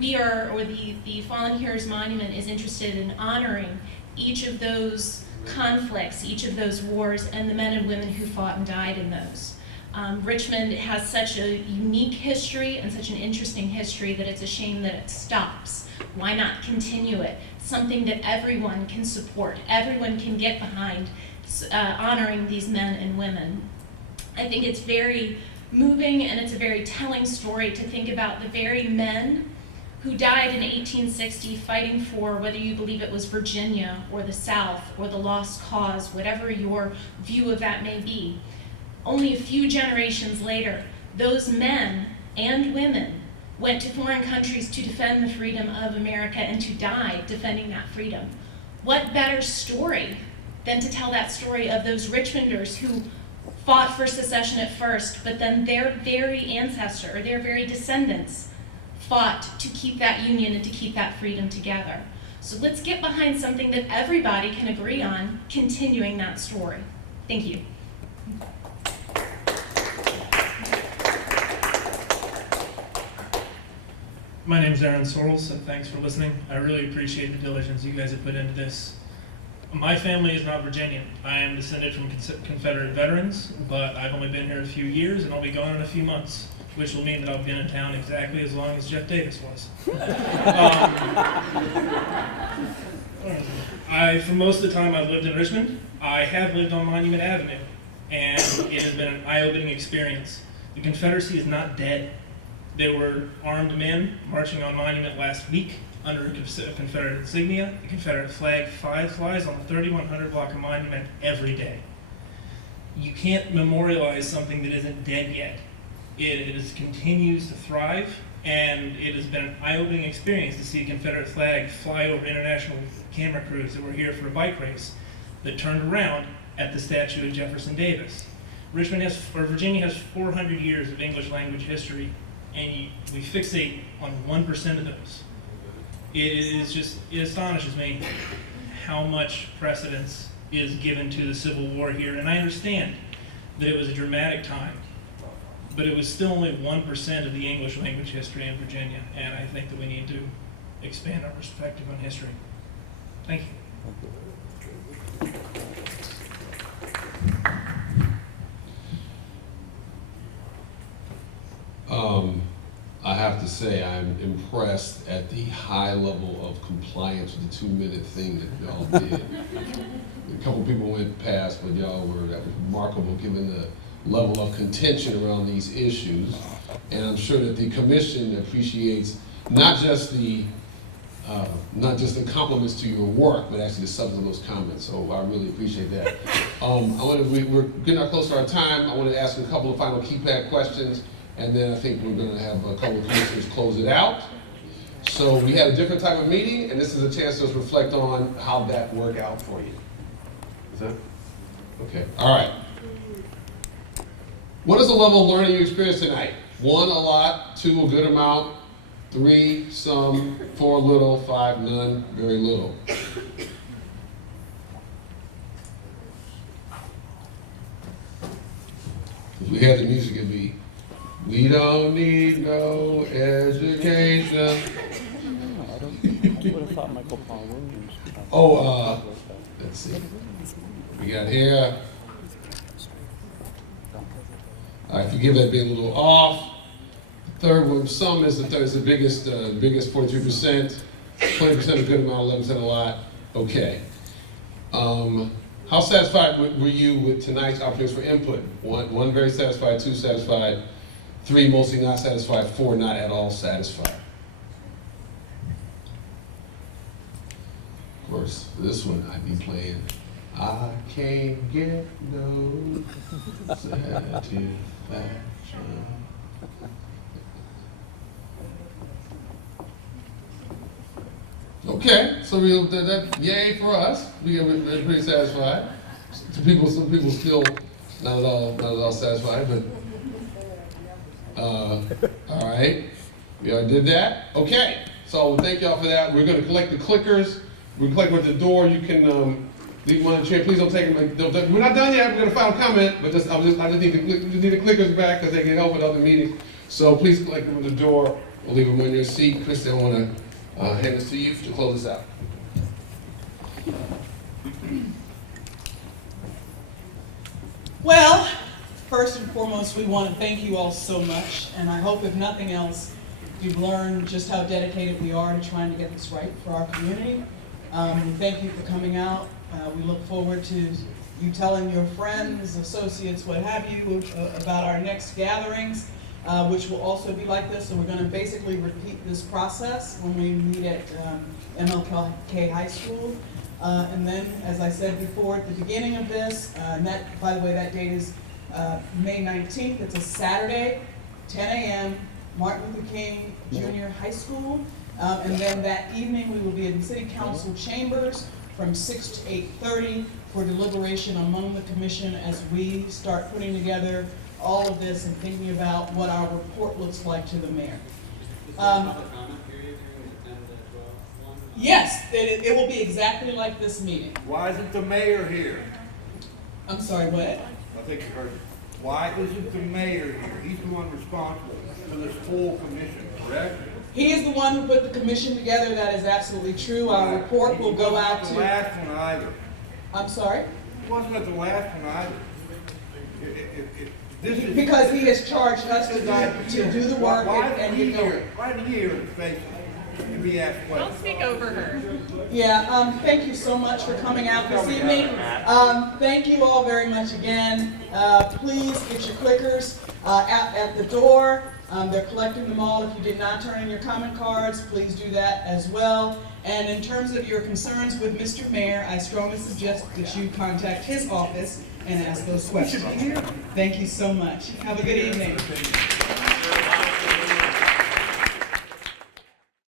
The Fallen Heroes Monument is interested in honoring each of those conflicts, each of those wars, and the men and women who fought and died in those. Richmond has such a unique history and such an interesting history that it's a shame that it stops. Why not continue it? Something that everyone can support, everyone can get behind, honoring these men and women. I think it's very moving and it's a very telling story to think about the very men who died in 1860 fighting for, whether you believe it was Virginia or the South or the Lost Cause, whatever your view of that may be. Only a few generations later, those men and women went to foreign countries to defend the freedom of America and to die defending that freedom. What better story than to tell that story of those Richmonders who fought for secession at first, but then their very ancestor or their very descendants fought to keep that union and to keep that freedom together. So let's get behind something that everybody can agree on, continuing that story. Thank you. My name is Aaron Sorrells, and thanks for listening. I really appreciate the diligence you guys have put into this. My family is not Virginian. I am descended from Confederate veterans, but I've only been here a few years, and I'll be gone in a few months, which will mean that I've been in town exactly as long as Jeff Davis was. For most of the time I've lived in Richmond, I have lived on Monument Avenue, and it has been an eye-opening experience. The Confederacy is not dead. There were armed men marching on Monument last week under a Confederate insignia. The Confederate flag flies on the 3100 block of Monument every day. You can't memorialize something that isn't dead yet. It continues to thrive, and it has been an eye-opening experience to see a Confederate flag fly over international camera crews that were here for a bike race that turned around at the statue of Jefferson Davis. Virginia has 400 years of English language history, and we fixate on 1% of those. It astonishes me how much precedence is given to the Civil War here, and I understand that it was a dramatic time, but it was still only 1% of the English language history in Virginia, and I think that we need to expand our perspective on history. Thank you. I have to say I'm impressed at the high level of compliance with the 2-minute thing that y'all did. A couple people went past, but that was remarkable given the level of contention around these issues. And I'm sure that the commission appreciates not just the compliments to your work, but actually the substance of those comments. So I really appreciate that. We're getting close to our time. I want to ask a couple of final keypad questions, and then I think we're going to have a couple of commissioners close it out. So we had a different type of meeting, and this is a chance to just reflect on how that worked out for you. Is that? Okay, all right. What is the level of learning you experienced tonight? 1, a lot, 2, a good amount, 3, some, 4, little, 5, none, very little. If we had the music, it'd be, we don't need no education. I would have thought Michael Paul Williams. Let's see. We got here. I forgive that being a little off. The third one, some is the biggest 43%, 20% a good amount, 11% a lot. Okay. How satisfied were you with tonight's opportunities for input? One very satisfied, 2 satisfied, 3 mostly not satisfied, 4 not at all satisfied. Of course, this one I'd be playing. I can't get no satisfaction. Okay, so that yay for us. We're pretty satisfied. Some people still not at all satisfied, but all right. We already did that. Okay, so thank y'all for that. We're gonna collect the clickers. We're collecting at the door. You can leave one in the chair. Please don't take them. We're not done yet. We're gonna file comment, but I just need the clickers back because they can help with other meetings. So please collect them at the door. We'll leave them in your seat. Chris, I want to hand this to you to close this out. Well, first and foremost, we want to thank you all so much, and I hope if nothing else, you've learned just how dedicated we are to trying to get this right for our community. We thank you for coming out. We look forward to you telling your friends, associates, what have you, about our next gatherings, which will also be like this. So we're going to basically repeat this process when we meet at MLK High School. And then, as I said before at the beginning of this, and that, by the way, that date is May 19th. It's a Saturday, 10 a.m., Martin Luther King Junior High School. And then that evening, we will be in City Council chambers from 6 to 8:30 for deliberation among the commission as we start putting together all of this and thinking about what our report looks like to the mayor. Yes, it will be exactly like this meeting. Why isn't the mayor here? I'm sorry, what? I think you heard it. Why isn't the mayor here? He's the one responsible for this full commission, correct? He is the one who put the commission together. That is absolutely true. Our report will go out to... He wasn't at the last one either. I'm sorry? He wasn't at the last one either. This is... Because he has charged us to do the work and get going. Why did he hear his face to be asked questions? Don't speak over her. Yeah, thank you so much for coming out this evening. Thank you all very much again. Please get your clickers at the door. They're collecting them all. If you did not turn in your comment cards, please do that as well. And in terms of your concerns with Mr. Mayor, I strongly suggest that you contact his office and ask those questions. Thank you so much. Have a good evening.